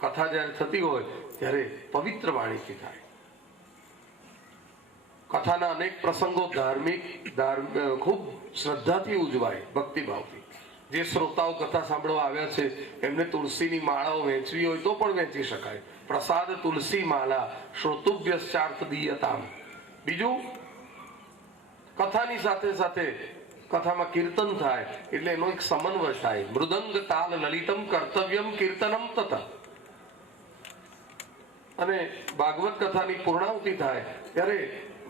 કથા જ્યારે થતી હોય ત્યારે પવિત્ર વાણીથી થાય. કથાના અનેક પ્રસંગો ધાર્મિક ખૂબ શ્રદ્ધાથી ઉજવાય, ભક્તિભાવથી. જે શ્રોતાઓ કથા સાંભળવા આવ્યા છે એમને તુલસીની માળાઓ વેચવી હોય તો પણ વેચી શકાય. પ્રસાદ તુલસી માળા શ્રોતુભ્યશ્ચાર્થ દીયતામ. બીજું, કથાની સાથે સાથે કથામાં કીર્તન થાય એટલે એનો એક સમન્વય થાય. મૃદંગ તાલ લલિતમ કર્તવ્યમ કીર્તનમ તથા. અને ભાગવત કથાની પૂર્ણાહુતિ થાય ત્યારે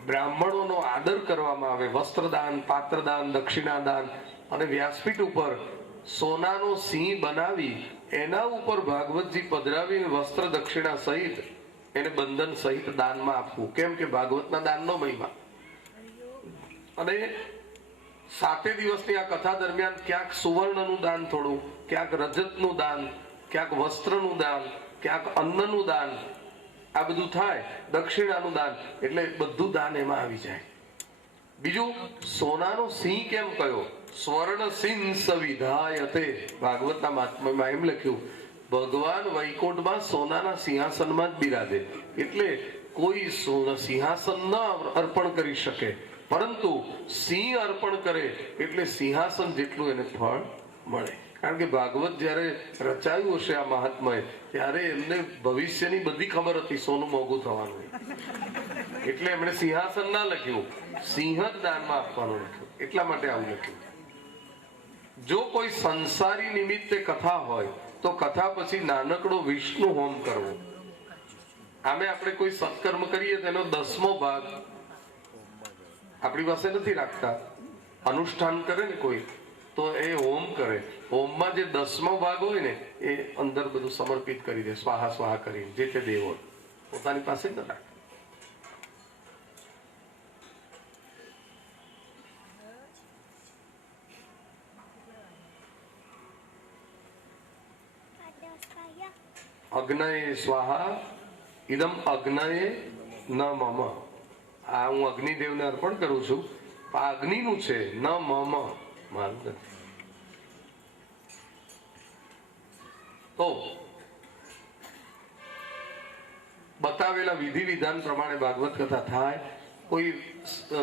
બ્રાહ્મણોનો આદર કરવામાં આવે. વસ્ત્રદાન, પાત્રદાન, દક્ષિણાદાન, અને વ્યાસપીઠ ઉપર સોનાનો સિંહ બનાવી એના ઉપર ભાગવતજી પધરાવીને વસ્ત્ર દક્ષિણા સહિત એને બંધન સહિત દાનમાં આપવું. કેમ કે ભાગવતના દાનનો મહિમા. અને 7 દિવસની આ કથા દરમિયાન ક્યાંક સુવર્ણનું દાન થોડું, ક્યાંક રજતનું દાન, ક્યાંક વસ્ત્રનું દાન, ક્યાંક અન્નનું દાન, આ બધું થાય. દક્ષિણાનું દાન એટલે બધું દાન એમાં આવી જાય. બીજું, સોનાનો સિંહ કેમ કયો? સ્વર્ણ સિંહ સવિધાયતે. ભાગવતના મહાત્મ્યમાં એમ લખ્યું ભગવાન વૈકુંઠમાં સોનાના સિંહાસનમાં જ બિરાજે, એટલે કોઈ સિંહાસન ન અર્પણ કરી શકે, પરંતુ સિંહ અર્પણ કરે એટલે સિંહાસન જેટલું એને ફળ મળે. કારણ કે ભાગવત જયારે રચાયું હશે આ મહાત્માએ, ત્યારે એમને ભવિષ્યની બધી ખબર હતી સોનું મોંઘું થવાનું, એટલે એમણે સિંહાસન ના લખ્યું, સિંહ જ દાનમાં આપવાનું લખ્યું. એટલા માટે આવું લખ્યું. જો કોઈ સંસારી નિમિત્તે કથા હોય તો કથા પછી નાનકડો વિષ્ણુ હોમ કરવો. આમે આપણે કોઈ સત્કર્મ કરીએ તેનો 10મો ભાગ આપણી પાસે નથી રાખતા. અનુષ્ઠાન કરે ને કોઈ તો એ હોમ કરે, હોમમાં જે 10મો ભાગ હોય ને એ અંદર બધું સમર્પિત કરી દે, સ્વાહા સ્વાહા કરીને, જે તે દેવ હોય પોતાની પાસે જ ન રાખે. અગ્નયે સ્વાહા ઇદમ અગ્નયે ન મમ. આ હું અગ્નિદેવને અર્પણ કરું છું, આ અગ્નિનું છે, ન મમ, મારું નથી. તો બતાવેલા વિધિ વિધાન પ્રમાણે ભાગવત કથા થાય.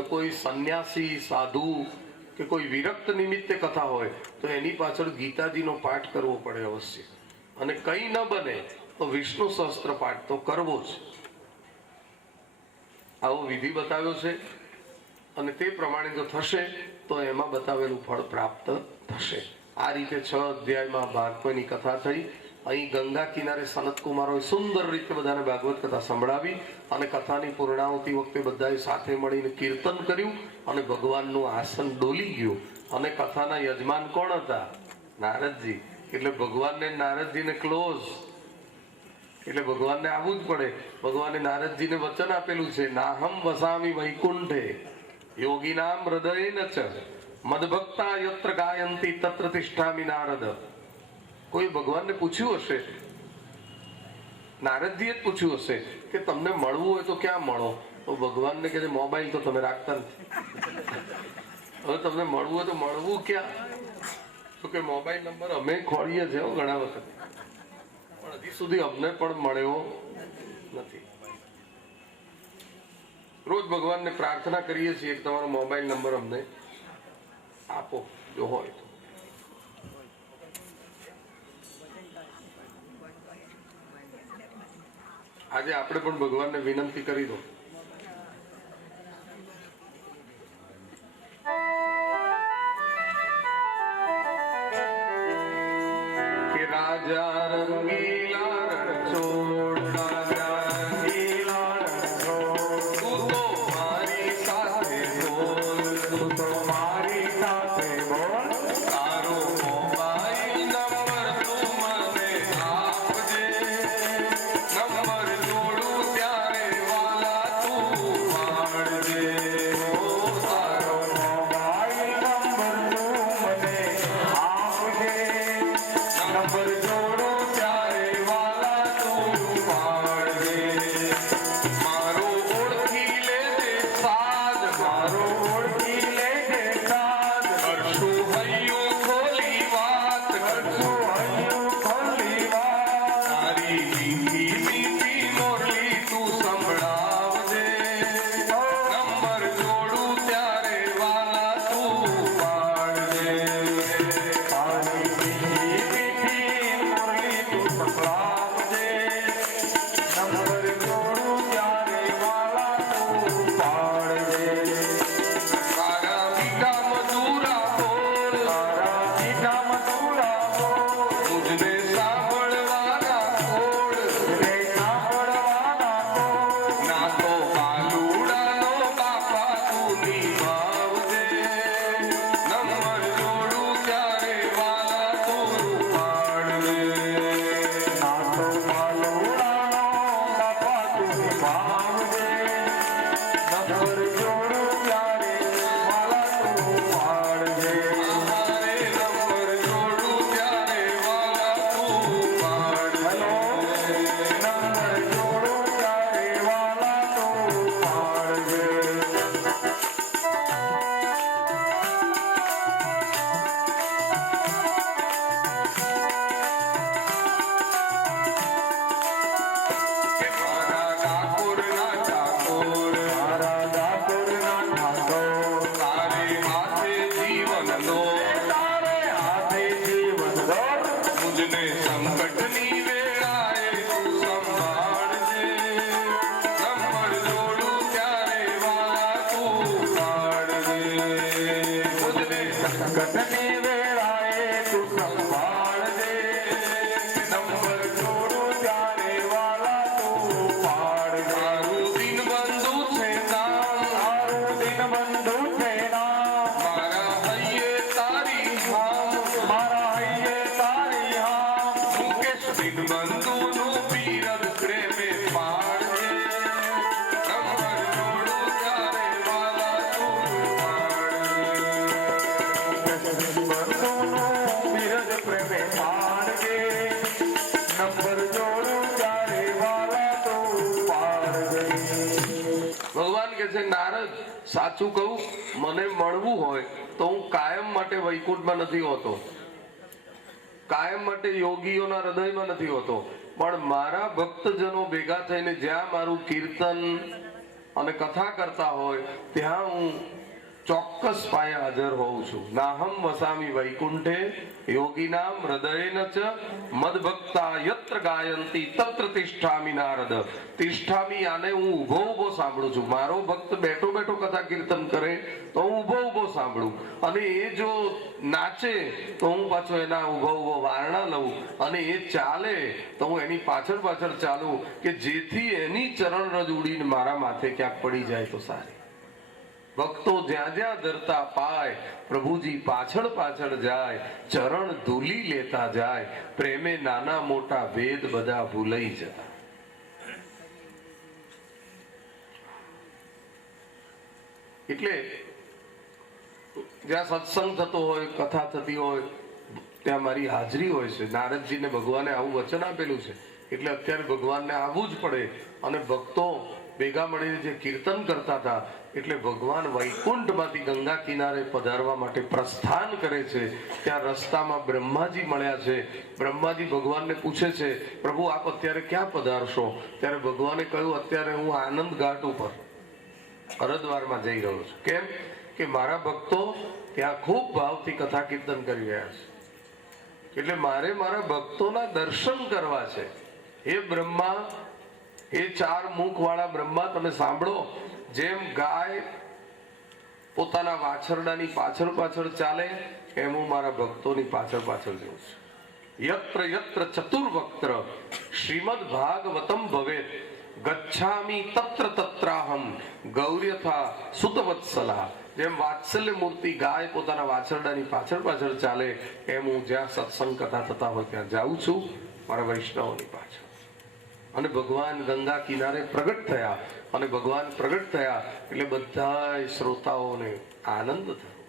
કોઈ સંન્યાસી સાધુ કે કોઈ વિરક્ત નિમિત્તે કથા હોય તો એની પાછળ ગીતાજીનો પાઠ કરવો પડે અવશ્ય, અને કઈ ન બને તો વિષ્ણુ સહસ્ત્ર પાઠ તો કરવો જ. આવો વિધિ બતાવ્યો છે, અને તે પ્રમાણે જો થશે તો એમાં બતાવેલું ફળ પ્રાપ્ત થશે. આ રીતે 6 અધ્યાયમાં ભાગવતની કથા થઈ. અહીં ગંગા કિનારે સનત કુમારોએ સુંદર રીતે બધાને ભાગવત કથા સંભળાવી, અને કથાની પૂર્ણાવતી વખતે બધાએ સાથે મળીને કીર્તન કર્યું, અને ભગવાનનું આસન ડોલી ગયું. અને કથાના યજમાન કોણ હતા? નારદજી. એટલે ભગવાનને નારદજીને ક્લોઝ, એટલે ભગવાનને આવવું જ પડે. ભગવાને નારદજીને વચન આપેલું છે, નાહમ વસામી વૈકુંઠે યોગીનામ હૃદયેન ચ મદભક્તા યત્ર ગાયંતી તત્ર તિષ્ઠામિ નારદ. કોઈ ભગવાનને પૂછ્યું હશે, નારદજીએ જ પૂછ્યું હશે કે તમને મળવું હોય તો ક્યાં મળો? તો ભગવાનને કહે મોબાઈલ તો તમે રાખતા નથી, હવે તમને મળવું હોય તો મળવું ક્યાં? તો કે મોબાઈલ નંબર અમે ખોળીએ છીએ ઘણા વખત, પણ હજી સુધી અમને પણ મળ્યો નથી. રોજ ભગવાનને પ્રાર્થના કરીએ છીએ કે તમારો મોબાઈલ નંબર અમને આપો જો હોય તો. આજે આપણે પણ ભગવાનને વિનંતી કરી દો. કે રાજા રંગીલા રણછોડ, રાજા રંગીલા રણછોડ, તું તો મારી સાથે બોલ, તું તો મારી સાથે બોલ. તારો મોબાઈલ નંબર તું મને આપજે, નંબર જોડું ત્યારે વાલા ઘટની વેળાએ તું સંભાળજે, નંબર જોડું ત્યારે વાલા તું પાડજે. તારું દિનબંધુ છે નામ, તારું દિનબંધુ છે નામ, મારા હૈયે તારી હામ, મારા હૈયે તારી હામ. મુકેશ દિનબંધુનું પીરદ પ્રેમે પાડજે, નંબર જોડું ત્યારે વાલા તું બંધુનો બિરદ પ્રેમે પાડજે, નંબર જોડું ત્યારે વાલા તું પાડજે. ભગવાન કહે છે નારદ, સાચું કહું, મને મળવું હોય તો હું કાયમ માટે વૈકુંઠમાં નથી હોતો, કાયમ માટે યોગીઓના હૃદયમાં નથી હોતો, પણ મારા ભક્તજનો ભેગા થઈને જ્યાં મારું કીર્તન અને કથા કરતા હોય ત્યાં હું ચોક્કસ પાયે હાજર હોઉં છું. નાહમ વસામી વૈકુંઠે યોગીનામ હૃદયેન ચ મદભક્તા યત્ર ગાયંતી તત્ર તિષ્ઠામિ નારદ. તિષ્ઠામિ આને હું ઊભો ઊભો સાંભળું છું. મારો ભક્ત બેઠો બેઠો કથા કીર્તન કરે તો હું ઊભો ઊભો સાંભળું, અને એ જો નાચે તો હું પાછો એના ઊભો ઊભો વારણા લઉં, અને એ ચાલે તો હું એની પાછળ પાછળ ચાલું, કે જેથી એની ચરણ રજ ઉડીને મારા માથે ક્યાંક પડી જાય તો સારી. ભક્તો જ્યાં જ્યાં ધરતા પાય પ્રભુજી પાછળ પાછળ જાય, ચરણ ધૂલી લેતા જાય, પ્રેમે નાના મોટા ભેદ બધા ભૂલાઈ જતા. એટલે જ્યાં સત્સંગ થતો હોય, કથા થતી હોય, ત્યાં મારી હાજરી હોય છે. નારદજીને ભગવાને આવું વચન આપેલું છે, એટલે અત્યારે ભગવાનને આવવું જ પડે. અને ભક્તો ભેગા મળીને જે કીર્તન કરતા હતા, એટલે ભગવાન વૈકુંઠમાંથી ગંગા કિનારે પધારવા માટે પ્રસ્થાન કરે છે. ત્યાં રસ્તામાં બ્રહ્માજી મળ્યા છે. બ્રહ્માજી ભગવાનને પૂછે છે, પ્રભુ આપ અત્યારે ક્યાં પધારશો? ત્યારે ભગવાને કહ્યું, અત્યારે હું આનંદ ઘાટ ઉપર હરદ્વારમાં જઈ રહ્યો છું. કેમ કે મારા ભક્તો ત્યાં ખૂબ ભાવથી કથા કીર્તન કરી રહ્યા છે, એટલે મારે મારા ભક્તોના દર્શન કરવા છે. હે બ્રહ્મા, એ ચાર મુખ વાળા બ્રહ્મા, તમે સાંભળો, જેમ ગાય પોતાના વાછરડાની પાછળ પાછળ ચાલે, એમ હું મારા ભક્તોની પાછળ પાછળ જઉં છું. યત્ર યત્ર ચતુર્વક્ત્ર શ્રીમદ ભાગવતમ ભવેત ગચ્છામી તત્ર તત્રાહમ ગૌર્યથા સુતવત્સલા. જેમ વાત્સલ્ય મૂર્તિ ગાય પોતાના વાછરડાની પાછળ પાછળ ચાલે, એમ હું જ્યાં સત્સંગ કથા થતા હોય ત્યાં જાઉં છું મારા વૈષ્ણવોની પાછળ. અને ભગવાન ગંગા કિનારે પ્રગટ થયા, અને ભગવાન પ્રગટ થયા એટલે બધા શ્રોતાઓને આનંદ થયો.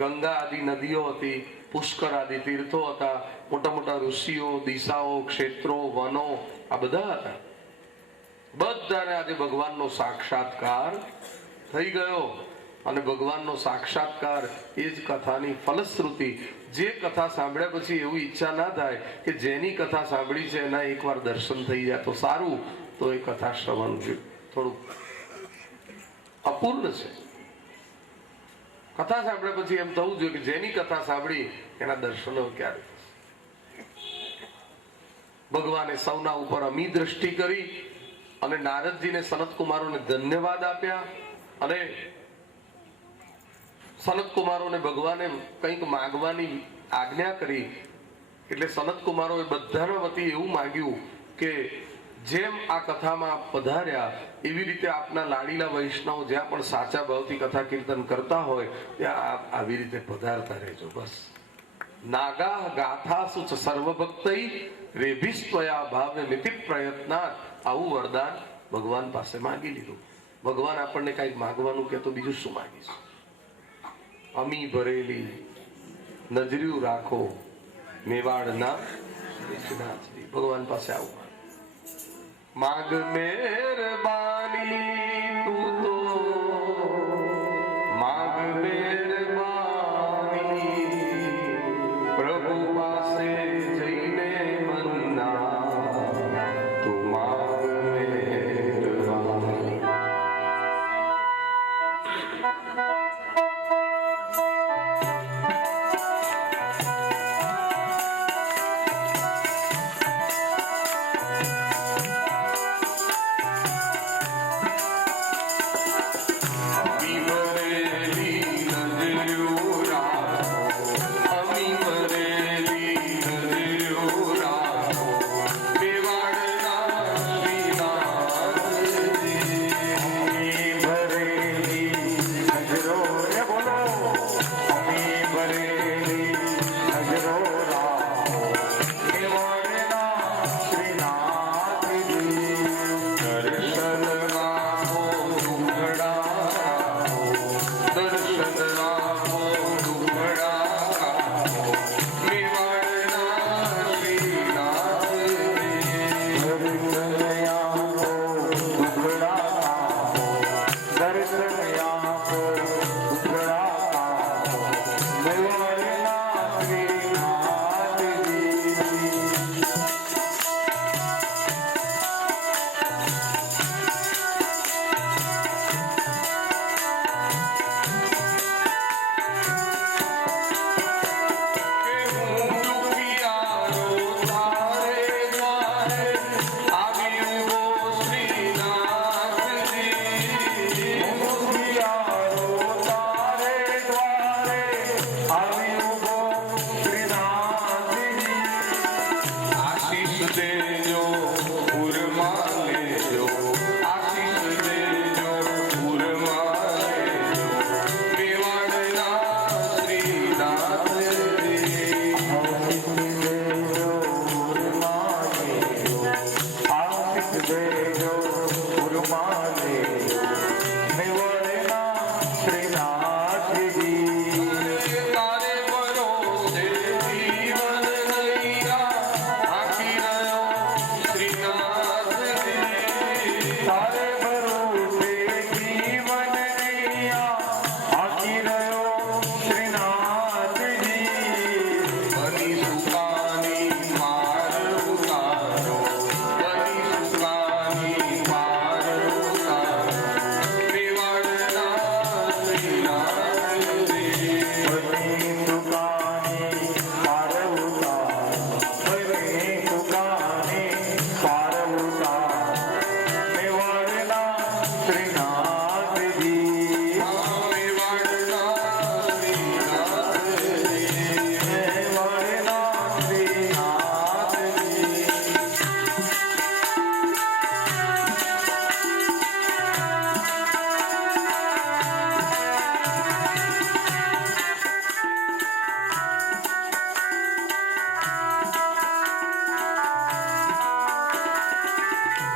ગંગા આદિ નદીઓ હતી, પુષ્કર આદિ તીર્થો હતા, મોટા મોટા ઋષિઓ, દિશાઓ, ક્ષેત્રો, વનો, આ બધા હતા. બધાને આજે ભગવાનનો સાક્ષાત્કાર થઈ ગયો. અને ભગવાનનો સાક્ષાત્કાર એ જ કથાની ફલશ્રુતિ. જે કથા સાંભળ્યા પછી એવી ઈચ્છા ના થાય કે જેની કથા સાંભળી છે એના એકવાર દર્શન થઈ જાય તો સારું, તો એ કથા શ્રવણ થોડું અપૂર્ણ છે. કથા સાંભળ્યા પછી એમ થવું જોઈએ કે જેની કથા સાંભળી એના દર્શનો ક્યારે. ભગવાને સૌના ઉપર અમી દ્રષ્ટિ કરી, અને નારદજીને સનત કુમારોને ધન્યવાદ આપ્યા. અને સનત કુમારોને ભગવાને કંઈક માંગવાની આજ્ઞા કરી, એટલે સનત કુમારોએ બધાના વતી એવું માંગ્યું કે જેમ આ કથામાં પધાર્યા એવી રીતે આપના લાડીલા વૈષ્ણવ જ્યાં પણ સાચા ભાવથી કથા કીર્તન કરતા હોય ત્યાં આવી રીતે પધારતા રહેજો. બસ નાગા ગાથાસુ ચ સર્વભક્તૈ રેભિસ્ત્વયા ભાવે મિતિ પ્રયત્નાત. આવું વરદાન ભગવાન પાસે માંગી લીધું. ભગવાન આપણને કઈક માંગવાનું કે તો બીજું શું માંગીશ? અમી ભરેલી નજર્યું રાખો મેવાડના ભગવાન પાસે આવું માગ મહેરબાની, તું તો માગ મહેરબાની, પ્રભુ પાસે જઈને મન્ના તું માગ મહેરબાની. તારે ભરોસે જીવન નૈયા આખી રહ્યો શ્રીનાથજી બની સુકાની પાર ઉતારો, બની સુકાની પાર ઉતારો, મેવાડના શ્રીનાથજી. બની સુકાની પાર ઉતાર બની સુકાની પાર ઉતાર મેવાડના શ્રીનાથજી મેવાડના શ્રીનાથજી. મેવાડના શ્રીનાથજી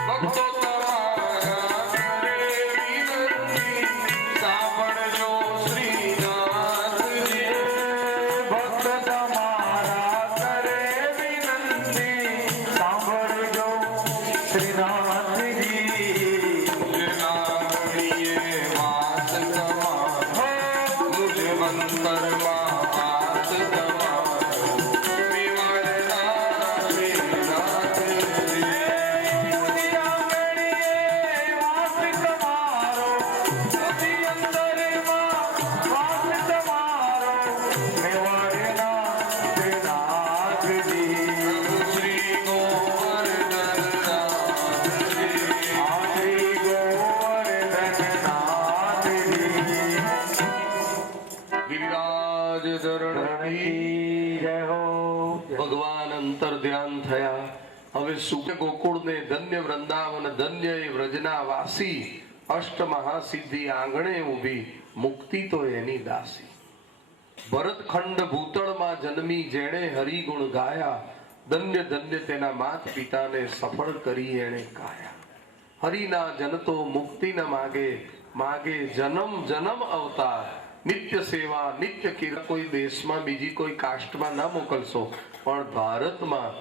ભક્તો તમારા કરે વિનંતી, સાંભળજો શ્રીનાથજી. ભક્ત તમારા કરે વિનંતી સાંભળજો શ્રીનાથજી નામણીએ વાસ તમારો, મુજ મંતરમાં વાસ તમારો, મેવાડના શ્રીનાથજી. શ્રી ગોવર્ધનનાથજી. ગિરિરાજ ધરણી ભગવાન અંતર ધ્યાન થયા. હવે સુખ ગોકુળને ધન્ય વૃંદાવન ધન્ય એ વ્રજના વાસી, અષ્ટ મહાસિદ્ધિ આંગણે ઊભી, મુક્તિ તો એની દાસી. ભરતખંડ ભૂતળમાં જન્મી જેણે હરિગુણ ગાયા, ધન્ય ધન્ય તેના માત પિતાને સફળ કરી એણે કાયા. હરિના જન તો મુક્તિ ન માગે, માગે જન્મ જન્મ અવતાર. નિત્ય સેવા નિત્ય કીર્તન. કોઈ દેશમાં બીજી કોઈ કાસ્ટમાં ના મોકલશો, પણ ભારતમાં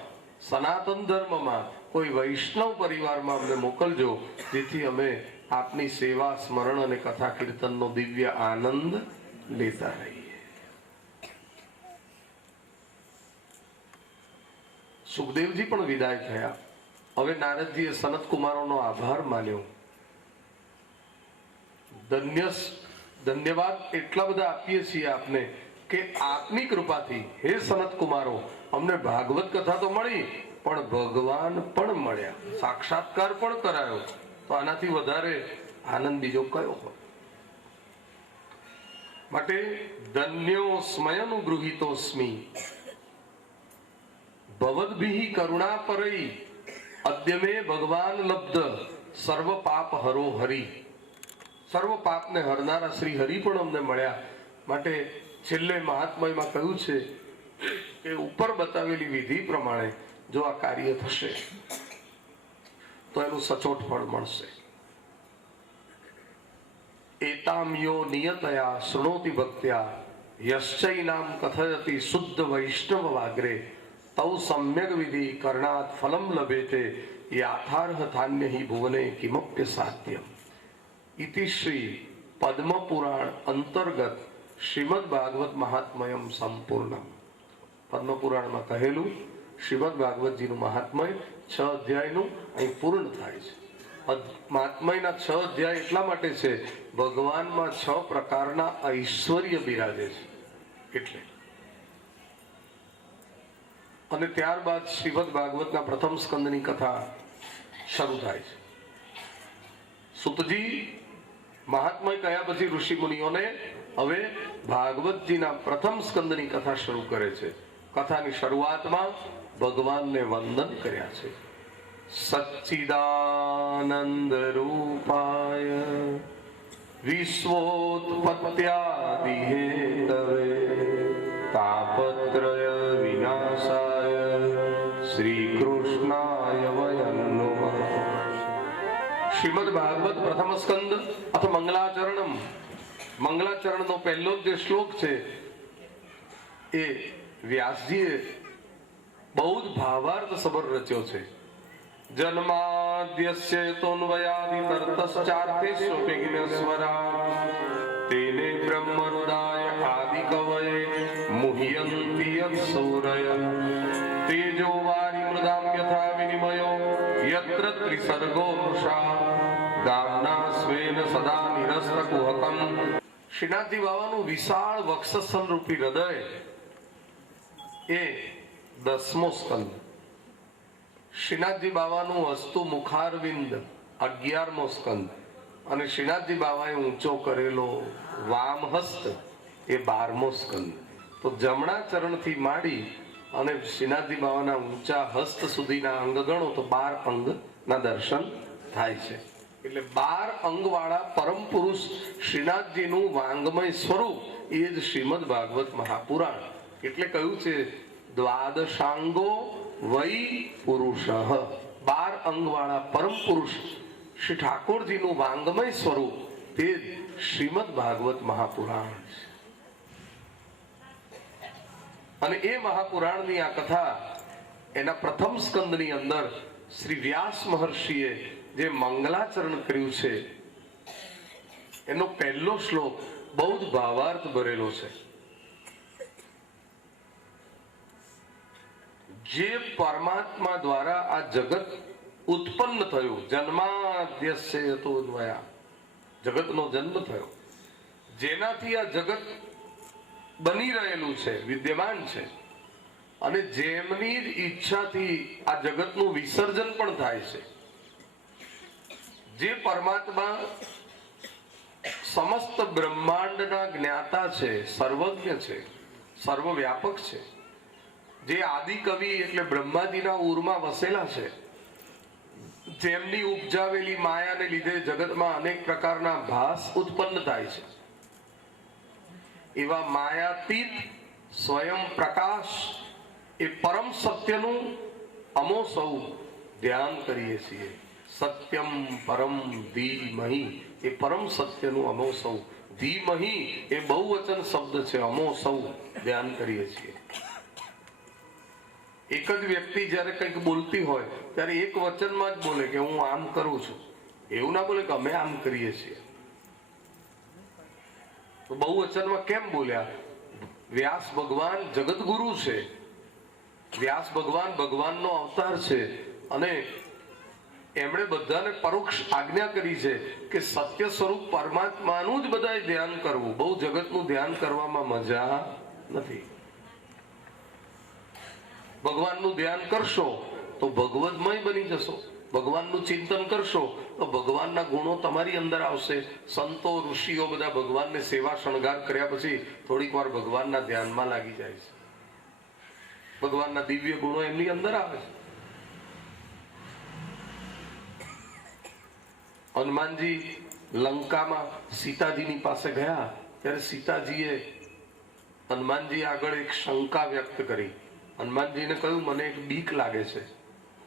સનાતન ધર્મમાં કોઈ વૈષ્ણવ પરિવારમાં અમને મોકલજો, જેથી અમે આપની સેવા સ્મરણ અને કથા કીર્તનનો દિવ્ય આનંદ લેતા રહીએ. સુખદેવજી પણ વિદાય થયા. હવે નારદજીએ સનત કુમારોનો આભાર માન્યો. ધન્યવાદ એટલા બધા આપીએ છીએ આપને કે આપની કૃપાથી હે સનત કુમારો અમને ભાગવત કથા તો મળી, પણ ભગવાન પણ મળ્યા, સાક્ષાત્કાર પણ કરાયો. તો આનાથી વધારે આનંદ બીજો કયો હોય? માટે ધન્યો સ્મયનુગૃહિતોસ્મિ ભવદ્ભિઃ કરુણાપરૈ અદ્ય મે ભગવાન લબ્ધ સર્વ પાપ હરો હરિ. સર્વ પાપને હરનારા શ્રી હરિ પણ અમને મળ્યા. માટે છેલ્લે મહાત્મ્યમાં કહ્યું છે કે ઉપર બતાવેલી વિધિ પ્રમાણે જો આ કાર્ય થશે તો એનું સચોટ ફળ મળશે. એતામ યો નિયતયા શૃણોતિ ભક્ત્યા યશ્ચૈનામ કથયતિ શુદ્ધ વૈષ્ણવ વાગ્રે તૌ સમ્યક વિધિ કરણાત ફલમ લભેતે યાથાર્હ થાન્ય હિ ભુવને કિમપ્ય સાધ્યમ. ઇતિ શ્રી પદ્મ પુરાણ અંતર્ગત શ્રીમદ ભાગવત મહાત્મયમ સંપૂર્ણમ. પદ્મ પુરાણમાં કહેલું શ્રીમદ ભાગવતજીનું મહાત્મય 6 અધ્યાયનું અહીં પૂર્ણ થાય છે. મહાત્મયના 6 અધ્યાય એટલા માટે છે, ભગવાનમાં 6 પ્રકારના ઐશ્વર્ય બિરાજે છે એટલે. અને ત્યારબાદ શ્રીમદ ભાગવતના પ્રથમ સ્કંદની કથા શરૂ થાય છે. સુતજી મહાત્મય કયા પછી ઋષિ મુનિઓને હવે ભાગવતજીના પ્રથમ સ્કંદની કથા શરૂ કરે છે. કથાની શરૂઆતમાં ભગવાનને વંદન કર્યા છે. સચ્ચિદાનંદ રૂપાય વિશ્વોત્પત્યાદિ હેતવે તાપત્રય વિનાશાય શ્રી કૃષ્ણાય વયં નમઃ. શ્રીમદ ભાગવત પ્રથમ સ્કંદ અથવા મંગલાચરણમ. મંગલાચરણનો પહેલો જે શ્લોક છે એ વ્યાસજીએ બહુ જ ભાવાર્થ સભર રચ્યો છે. જન્મા જન્માદ્યસ્ય તોન્વયાદિતર્તશ્ચાર્થેષ્વપि જ્ઞસ્વરા તેને બ્રહ્મહૃદાય આદિકવયે મુહ્યન્તિ યત્સૂરય તેજો વારી મૃદામ યથા વિનિમયો યત્ર ત્રિસર્ગો વૃષા ગામના સ્વેન સદા નિરસ્ત કુહકમ. શ્રીનાથજી બાવાનું વિશાળ વક્ષસ્થલ રૂપી હૃદય એ 10મો સ્કંદ. શ્રીનાથજી બાવાનું હસ્તુ મુખારવિંદ 11મો સ્કંદ. અને શ્રીનાથજી બાવાએ ઊંચો કરેલો વામહસ્ત એ 12મો સ્કંદ. તો જમણા ચરણથી માંડી અને શ્રીનાથજી બાવાના ઊંચા હસ્ત સુધીના અંગ ગણો તો 12 અંગના દર્શન થાય છે. એટલે 12 અંગવાળા પરમ પુરુષ શ્રીનાથજીનું વાંગમય સ્વરૂપ એ જ શ્રીમદ ભાગવત મહાપુરાણ. એટલે કહ્યું છે દ્વાદશાંગો વૈ પુરુષ. 12 અંગવાળા પરમ પુરુષ શ્રી ઠાકોરજીનું વાંગમય સ્વરૂપ તે જ શ્રીમદ ભાગવત મહાપુરાણ છે. અને એ મહાપુરાણની આ કથા એના પ્રથમ સ્કંદની અંદર શ્રી વ્યાસ મહર્ષિએ જે મંગલાચરણ કર્યું છે એનો પહેલો શ્લોક બહુ જ ભાવાર્થ ભરેલો છે. જે પરમાત્મા દ્વારા આ જગત ઉત્પન્ન થયું, જન્માદ્યસ્ય તોન્વયા, જગતનો જન્મ થયો, જેનાથી આ જગત બની રહેલું છે, વિદ્યમાન છે, અને જેમની જ ઈચ્છાથી આ જગતનું વિસર્જન પણ થાય છે. જે પરમાત્મા સમસ્ત બ્રહ્માંડના જ્ઞાતા છે, સર્વજ્ઞ છે, સર્વવ્યાપક છે, જે આદિ કવિ એટલે બ્રહ્માજીના ઉરમાં વસેલા છે, જેમની ઉપજાવેલી માયાને લીધે જગતમાં અનેક પ્રકારના ભાસ ઉત્પન્ન થાય છે, એવા માયાતીત સ્વયં પ્રકાશ એ પરમ સત્યનું અમો સૌ ધ્યાન કરીએ છીએ. સત્યમ પરમ ધીમહિ, એ પરમ સત્યનું અમો સૌ, ધીમહિ એ બહુવચન શબ્દ છે, અમો સૌ ધ્યાન કરીએ છીએ. એક જ વ્યક્તિ જ્યારે કંઈક બોલતી હોય ત્યારે એક વચનમાં જ બોલે કે હું આમ કરું છું, એવું ના બોલે કે અમે આમ કરીએ છીએ. તો બહુવચનમાં કેમ બોલ્યા? વ્યાસ ભગવાન જગતગુરુ છે, વ્યાસ ભગવાન ભગવાનનો અવતાર છે, અને એમણે બધાને પરોક્ષ આજ્ઞા કરી છે કે સત્ય સ્વરૂપ પરમાત્માનું જ બધાએ ધ્યાન કરવું. બહુ જગતનું ધ્યાન કરવામાં મજા નથી. ભગવાનનું ધ્યાન કરશો તો ભગવદમય બની જશો, ભગવાનનું ચિંતન કરશો તો ભગવાનના ગુણો તમારી અંદર આવશે. સંતો ઋષિઓ બધા ભગવાનને સેવા શણગાર કર્યા પછી થોડીક વાર ભગવાનના ધ્યાનમાં લાગી જાય છે, ભગવાનના દિવ્ય ગુણો એમની અંદર આવે છે. હનુમાનજી લંકામાં સીતાજીની પાસે ગયા ત્યારે સીતાજીએ હનુમાનજી આગળ એક શંકા વ્યક્ત કરી. હનુમાનજીને કહ્યું મને એક બીક લાગે છે.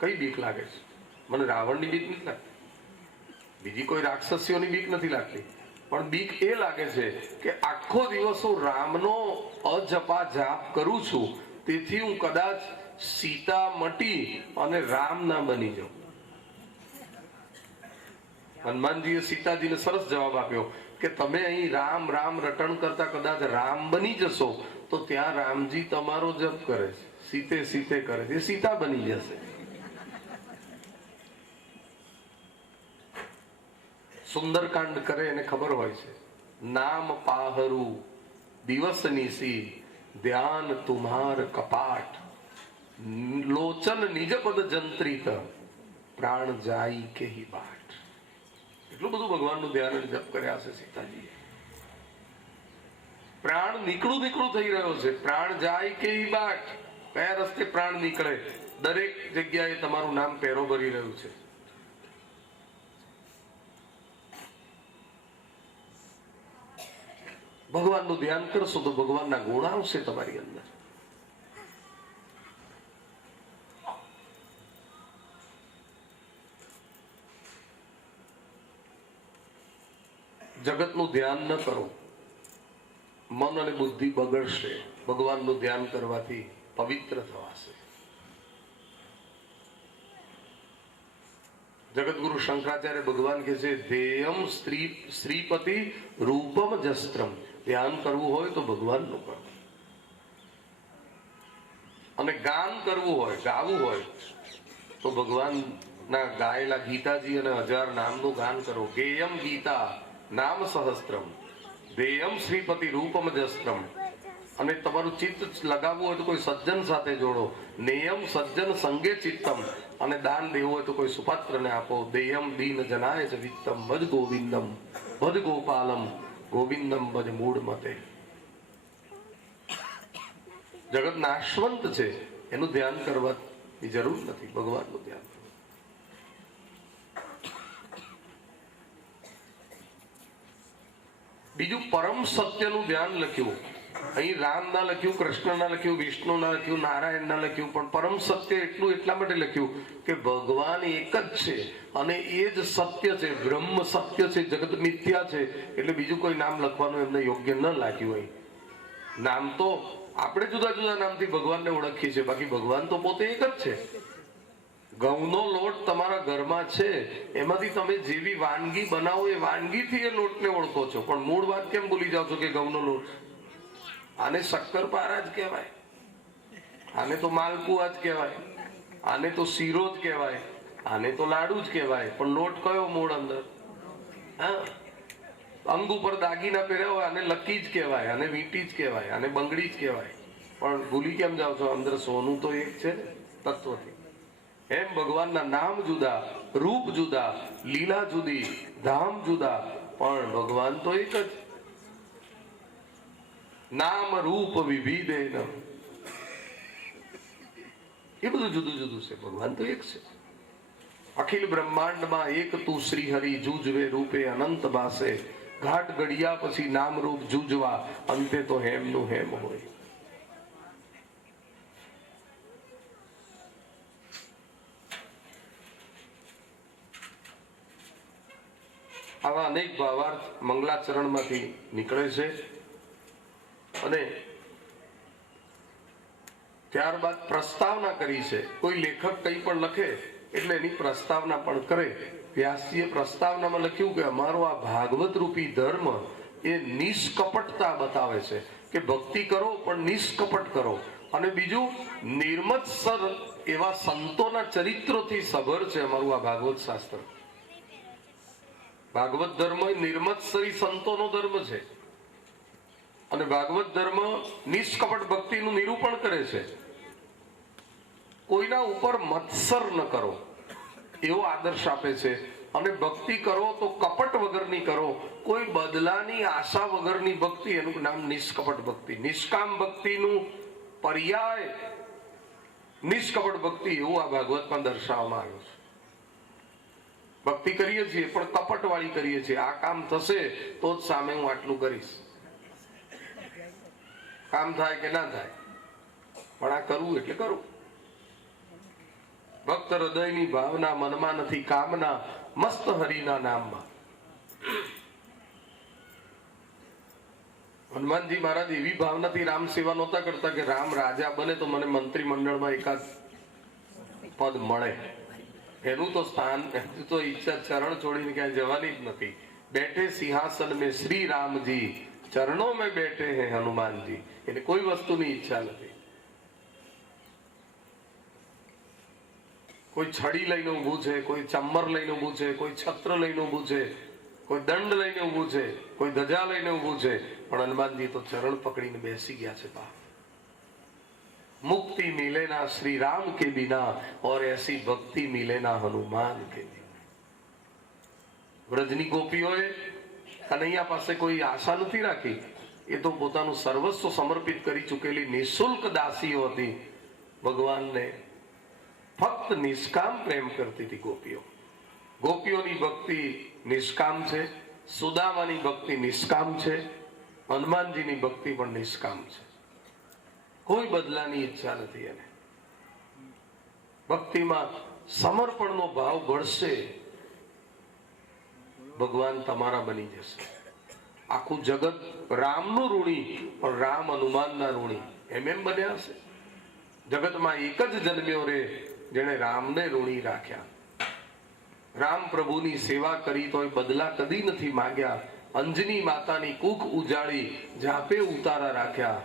કઈ બીક લાગે છે? મને રાવણની બીક નથી લાગતી, બીજી કોઈ રાક્ષસીઓની બીક નથી લાગતી, પણ બીક એ લાગે છે કે આખો દિવસ હું રામનો અજપા જાપ કરું છું, તેથી હું કદાચ સીતા મટી અને રામ ના બની જાઉં. હનુમાનજીએ સીતાજીને સરસ જવાબ આપ્યો કે તમે અહીં રામ રામ રટણ કરતા કદાચ રામ બની જશો તો ત્યાં રામજી તમારો જપ કરે છે, સીતે સીતે કરે છે, સીતા બની જશે. સુંદરકાંડ કરે એને ખબર હોય છે, નામ પાહરું દિવસ નિશી ધ્યાન તુમ્હાર કપાટ, લોચન નિજ પદ જંત્રિત પ્રાણ જાય કે હી બાટ. એટલું બધું ભગવાનનું ધ્યાન અને જપ કર્યા છે સીતાજીએ. પ્રાણ નીકળું થઈ રહ્યો છે, પ્રાણ જાય કે હી બાટ, કયા રસ્તે પ્રાણ નીકળે, દરેક જગ્યાએ તમારું નામ પેરો ભરી રહ્યું છે. ભગવાનનું ધ્યાન કરશો તો ભગવાનના ગુણ આવશે તમારી અંદર. જગતનું ધ્યાન ન કરો, મન અને બુદ્ધિ બગડશે. ભગવાનનું ધ્યાન કરવાથી પવિત્ર થવાશે. જગતગુરુ શંકરાચાર્ય ભગવાન કહે છે ધ્યેયમ શ્રીપતિ રૂપમ જસ્ત્રમ. ધ્યાન કરવું હોય તો ભગવાનનું કરો, અને ગાન કરવું હોય, ગાવું હોય તો ભગવાનના ગાયેલા ગીતાજી અને 1000 નામનું ગાન કરો. ગેયમ ગીતા નામ સહસ્ત્રમ, ધ્યેયમ શ્રીપતિ રૂપમ જસ્ત્રમ. અને તમારું ચિત્ત લગાવવું હોય તો કોઈ સજ્જન સાથે જોડો. નેયમ સજ્જન સંગે ચિત્તમ. અને દાન દેવું હોય તો કોઈ સુપાત્રને આપો. દેયમ દીન જનાય ચ વિત્તમ ભજ ગોવિંદમ ભજ ગોપાલમ ગોવિંદમ ભજ મૂળ મતે. જગત નાશવંત છે, એનું ધ્યાન કરવાની જરૂર નથી, ભગવાનનું ધ્યાન. બીજું પરમ સત્યનું ધ્યાન લખ્યું. અહીં રામ ના લખ્યું, કૃષ્ણ ના લખ્યું, વિષ્ણુ ના લખ્યું, નારાયણ ના લખ્યું, પણ પરમ સત્ય એટલા માટે લખ્યું કે ભગવાન એક જ છે અને એ જ સત્ય છે, બ્રહ્મ સત્ય છે, જગત મિથ્યા છે. એટલે બીજું કોઈ નામ લખવાનું એમને યોગ્ય ન લાગ્યું. અહીં નામ તો આપણે જુદા જુદા નામથી ભગવાનને ઓળખીએ છીએ, બાકી ભગવાન તો પોતે એક જ છે. ઘઉંનો લોટ તમારા ઘરમાં છે, એમાંથી તમે જેવી વાનગી બનાવો એ વાનગીથી એ લોટને ઓળખો છો, પણ મૂળ વાત કેમ ભૂલી જાઓ છો કે ઘઉંનો લોટ? આને શક્કરપારા જ કહેવાય, આને તો માલપુઆ જ કહેવાય, આને તો શીરો જ કહેવાય, આને તો લાડુ જ કહેવાય, પણ લોટ કયો મૂળ અંદર? હા, અંગ ઉપર દાગીના પહેર્યા હોય આને લકી જ કહેવાય, આને વીંટી જ કહેવાય, આને બંગડી જ કહેવાય, પણ ભૂલી કેમ જાઓ છો? અંદર સોનું તો એક છે ને તત્વથી. એમ ભગવાનના નામ જુદા, રૂપ જુદા, લીલા જુદી, ધામ જુદા, પણ ભગવાન તો એક જ. નામ રૂપ વિવિધે ન, એ બધું જુદું જુદું છે, ભગવાન તો એક છે. અખિલ બ્રહ્માંડમાં એક તું શ્રી હરિ જુજવે રૂપે અનંત બાસે. ઘાટ ગડિયા પછી નામ રૂપ જુજવા, અંતે તો હેમનું હેમ હોય. આવા અનેક ભાવાર્થ મંગલાચરણમાંથી નીકળે છે. અને ત્યારબાદ પ્રસ્તાવના કરી છે. કોઈ લેખક કંઈ પણ લખે એટલે એની પ્રસ્તાવના પણ કરે. વ્યાસજીએ પ્રસ્તાવનામાં લખ્યું કે અમારો આ ભાગવત રૂપી ધર્મ એ નિષ્કપટતા બતાવે છે કે ભક્તિ કરો પણ નિષ્કપટ કરો. અને બીજું નિર્મત્સર એવા સંતોના ચરિત્રોથી સભર છે અમારું આ ભાગવત શાસ્ત્ર. ભાગવત ધર્મ એ નિર્મત્સરી સંતોનો ધર્મ છે. અને ભાગવત ધર્મ નિષ્કપટ ભક્તિનું નિરૂપણ કરે છે. કોઈના ઉપર મત્સર ન કરો એવો આદર્શ આપે છે. અને ભક્તિ કરો તો કપટ વગરની કરો, કોઈ બદલાની આશા વગરની ભક્તિ, એનું નામ નિષ્કપટ ભક્તિ. નિષ્કામ ભક્તિનું પર્યાય નિષ્કપટ ભક્તિ, એવું આ ભાગવતમાં દર્શાવવામાં આવ્યું છે. ભક્તિ કરીએ છીએ પણ કપટ વાળી કરીએ છીએ. આ કામ થશે તો જ સામે હું આટલું કરીશ. કામ થાય કે ના થાય, પણ આ કરવું એટલે કરું. ભક્ત હૃદયની ભાવના, મનમાં નથી કામના, મસ્ત હરિના નામમાં. હનુમાનજી મહારાજ એવી ભાવનાથી રામ સેવા નહોતા કરતા કે રામ રાજા બને તો મને મંત્રીમંડળમાં એકાદ પદ મળે. એનું તો સ્થાન, એનું તો ઈચ્છા ચરણ છોડીને ક્યાંય જવાની જ નથી. બેઠે સિંહાસન મેં શ્રી રામજી, ચરણો મેં બેઠે હે હનુમાનજી. એટલે કોઈ વસ્તુની ઈચ્છા નથી. કોઈ છડી લઈને ઊભું છે, કોઈ ચમ્મર લઈને ઊભું છે, કોઈ છત્ર લઈને ઊભું છે, કોઈ દંડ લઈને ઊભું છે, કોઈ ધજા લઈને ઊભું છે, પણ હનુમાનજી તો ચરણ પકડીને બેસી ગયા છે. मुक्ति मिले ना श्री राम के बिना और ऐसी भक्ति मिले ना हनुमान के बिना. વ્રજની ગોપીઓએ કનૈયા પાસે કોઈ આશા નથી રાખી. એ તો પોતાનું સર્વસ્વ સમર્પિત કરી ચૂકેલી નિઃશુલ્ક દાસીઓ હતી. ભગવાનને ફક્ત નિષ્કામ પ્રેમ કરતી હતી ગોપીઓ. ગોપીઓની ભક્તિ નિષ્કામ છે, સુદામાની ભક્તિ નિષ્કામ છે, હનુમાનજીની ભક્તિ પણ નિષ્કામ છે. કોઈ બદલાની ઈચ્છા નથી. એને ભક્તિમાં સમર્પણનો ભાવ ભળશે, ભગવાન તમારા બની જશે. આખું જગત રામનું ઋણી, પણ રામ હનુમાનના ઋણી એમ બન્યા હશે. જગતમાં એક જ જન્મ્યો રે જેને રામને ઋણી રાખ્યા. રામ પ્રભુની સેવા કરી તોય બદલા કદી નથી માંગ્યા, અંજની માતાની કુખ ઉજાડી જાપે ઉતારા રાખ્યા,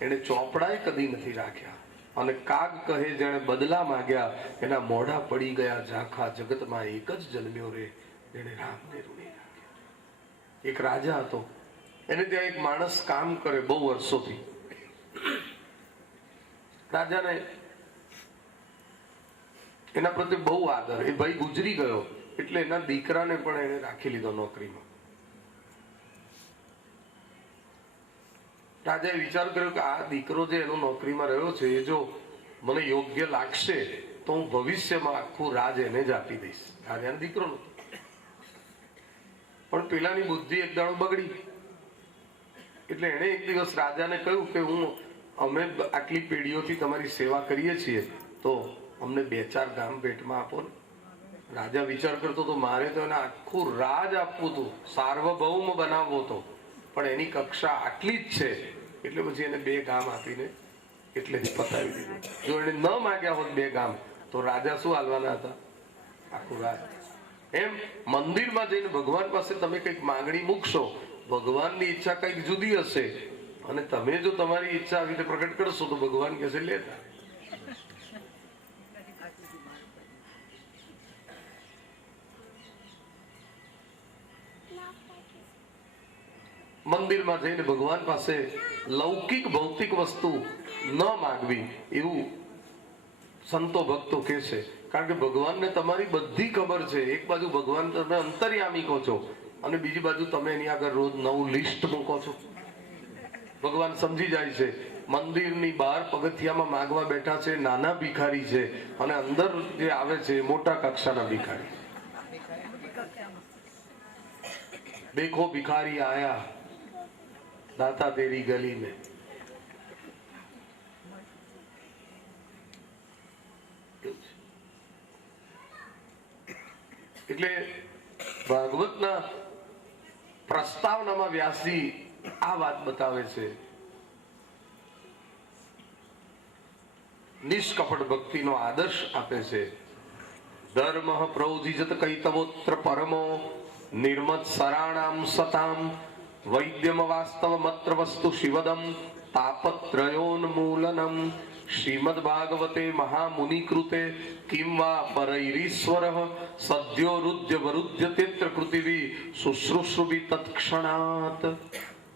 એને ચોપડાએ કદી નથી રાખ્યા. અને કાગ કહે જેણે બદલા માંગ્યા, એના મોઢા પડી ગયા ઝાંખા, જગતમાં એક જ જન્મ્યો રે જેણે રામને ઋણી રાખ્યા. એક રાજા હતો, એને ત્યાં એક માણસ કામ કરે બહુ વર્ષોથી. રાજાને એના પ્રત્યે બહુ આદર. એ ભાઈ ગુજરી ગયો એટલે એના દીકરાને પણ એને રાખી લીધો નોકરીમાં. રાજાએ વિચાર કર્યો કે આ દીકરો જે એનો નોકરીમાં રહ્યો છે એ જો મને યોગ્ય લાગશે તો હું ભવિષ્યમાં આખું રાજ એને જ આપી દઈશ. રાજાનો દીકરો નતો, પણ પેલાની બુદ્ધિ એક દાડો બગડી. એટલે એને એક દિવસ રાજાને કહ્યું કે અમે આટલી પેઢીઓથી તમારી સેવા કરીએ છીએ તો અમને 2-4 ગામ ભેટમાં આપો ને. રાજા વિચાર કરતો તો મારે તો એને આખું રાજ આપવું હતું, સાર્વભૌમ બનાવવો હતો, પણ એની કક્ષા આટલી જ છે એટલે પછી એને 2 ગામ આપીને એટલે જ પતાવી દીધું. જો એને ન માંગ્યા હોત 2 ગામ તો રાજા શું હાલવાના હતા? આખું રાજ. એમ મંદિરમાં જઈને ભગવાન પાસે તમે કંઈક માંગણી મૂકશો, ભગવાનની ઈચ્છા કંઈક જુદી હશે, અને તમે જો તમારી ઈચ્છા આવી રીતે પ્રગટ કરશો તો ભગવાન કહેશે લેતા. મંદિરમાં જઈને ભગવાન પાસે લૌકિક ભૌતિક વસ્તુ ન માંગવી એવું સંતો ભક્તો કહે છે. કારણ કે ભગવાનને તમારી બધી ખબર છે. એક બાજુ ભગવાન તમે અંતર્યામી કહો છો અને બીજી બાજુ તમે એની આગળ રોજ નવું લિસ્ટ મૂકો છો. ભગવાન સમજી જાય છે મંદિરની બહાર પગથિયામાં માંગવા બેઠા છે નાના ભિખારી છે, અને અંદર જે આવે છે મોટા કક્ષાના ભિખારી. દેખો ભિખારી આયા દાતા તેરી ગલી મેં. એટલે ભાગવતના પ્રસ્તાવનામાં વ્યાસજી આ વાત બતાવે છે. નિષ્કપટ ભક્તિનો આદર્શ આપે છે. ધર્મ પ્રૌધિજત કૈતવોત્ર પરમો નિર્મત સરાણામ સતામ વૈદ્યમ વાસ્તવ મત્ર વસ્તુ શિવદમ તાપત્રયોન્મૂલનમ. શ્રીમદ ભાગવતે મહામુનિકૃતે કિમ વા પરૈરીશ્વર સદ્યો રુદ્ય વરુદ્ય તેત્ર કૃતિવી શુશ્રુષુભિ તત્ક્ષણાત.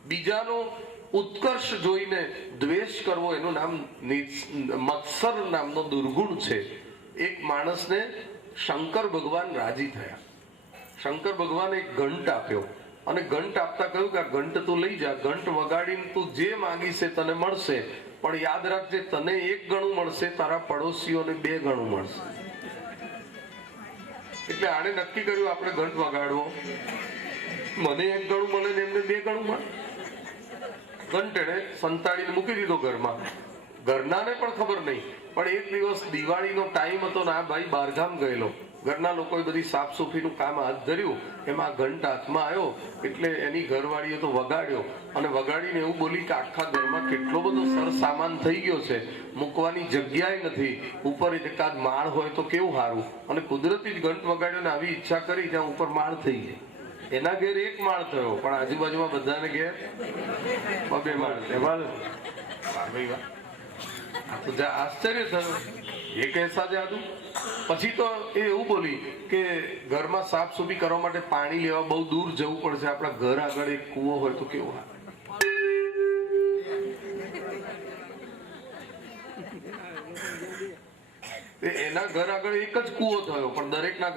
બીજાનો ઉત્કર્ષ જોઈને દ્વેષ કરવો એનું નામ મત્સર નામનો દુર્ગુણ છે. એક માણસને શંકર ભગવાન રાજી થયા. શંકર ભગવાને એક ઘંટ આપ્યો અને ઘંટ આપતા કહ્યું કે આ ઘંટ તું લઈ જા, ઘંટ વગાડીને તું જે માંગીશ એ તને મળશે, પણ યાદ રાખજે તને 1 ગણું મળશે, તારા પડોશીઓને 2 ગણું મળશે. એટલે આને નક્કી કર્યું આપણે ઘંટ વગાડવો, મને 1 ગણું મળે ને એમને 2 ગણું મળે. ઘંટ એને સંતાડીને મૂકી દીધો ઘરમાં. ઘરનાને પણ ખબર નહીં. પણ એક દિવસ દિવાળીનો ટાઈમ હતો ને આ ભાઈ બહારગામ ગયેલો. ઘરના લોકોએ બધી સાફ સફાઈનું કામ હાથ ધર્યું, એમાં ઘંટ હાથમાં આવ્યો એટલે એની ઘરવાળીએ તો વગાડ્યો, અને વગાડીને એવું બોલી કે આખા ઘરમાં કેટલો બધો સર સામાન થઈ ગયો છે, મૂકવાની જગ્યાએ નથી, ઉપર એકાદ માળ હોય તો કેવું સારું. અને કુદરતી જ ઘંટ વગાડ્યો ને આવી ઈચ્છા કરી ત્યાં ઉપર માળ થઈ ગઈ. એના ઘેર 1 માળ થયો, પણ આજુબાજુમાં બધાને ઘેર 2 માળ. આશ્ચર્ય થયું, એ કૈસા જાદુ. પછી તો એ એવું બોલી કે ઘરમાં સાફ સફાઈ કરવા માટે પાણી લેવા બહુ દૂર જવું પડશે, આપણા ઘર આગળ એક કૂવો હોય તો કેવું આવે. એના ઘર આગળ એક જ કૂવો થયો, પણ દરેકના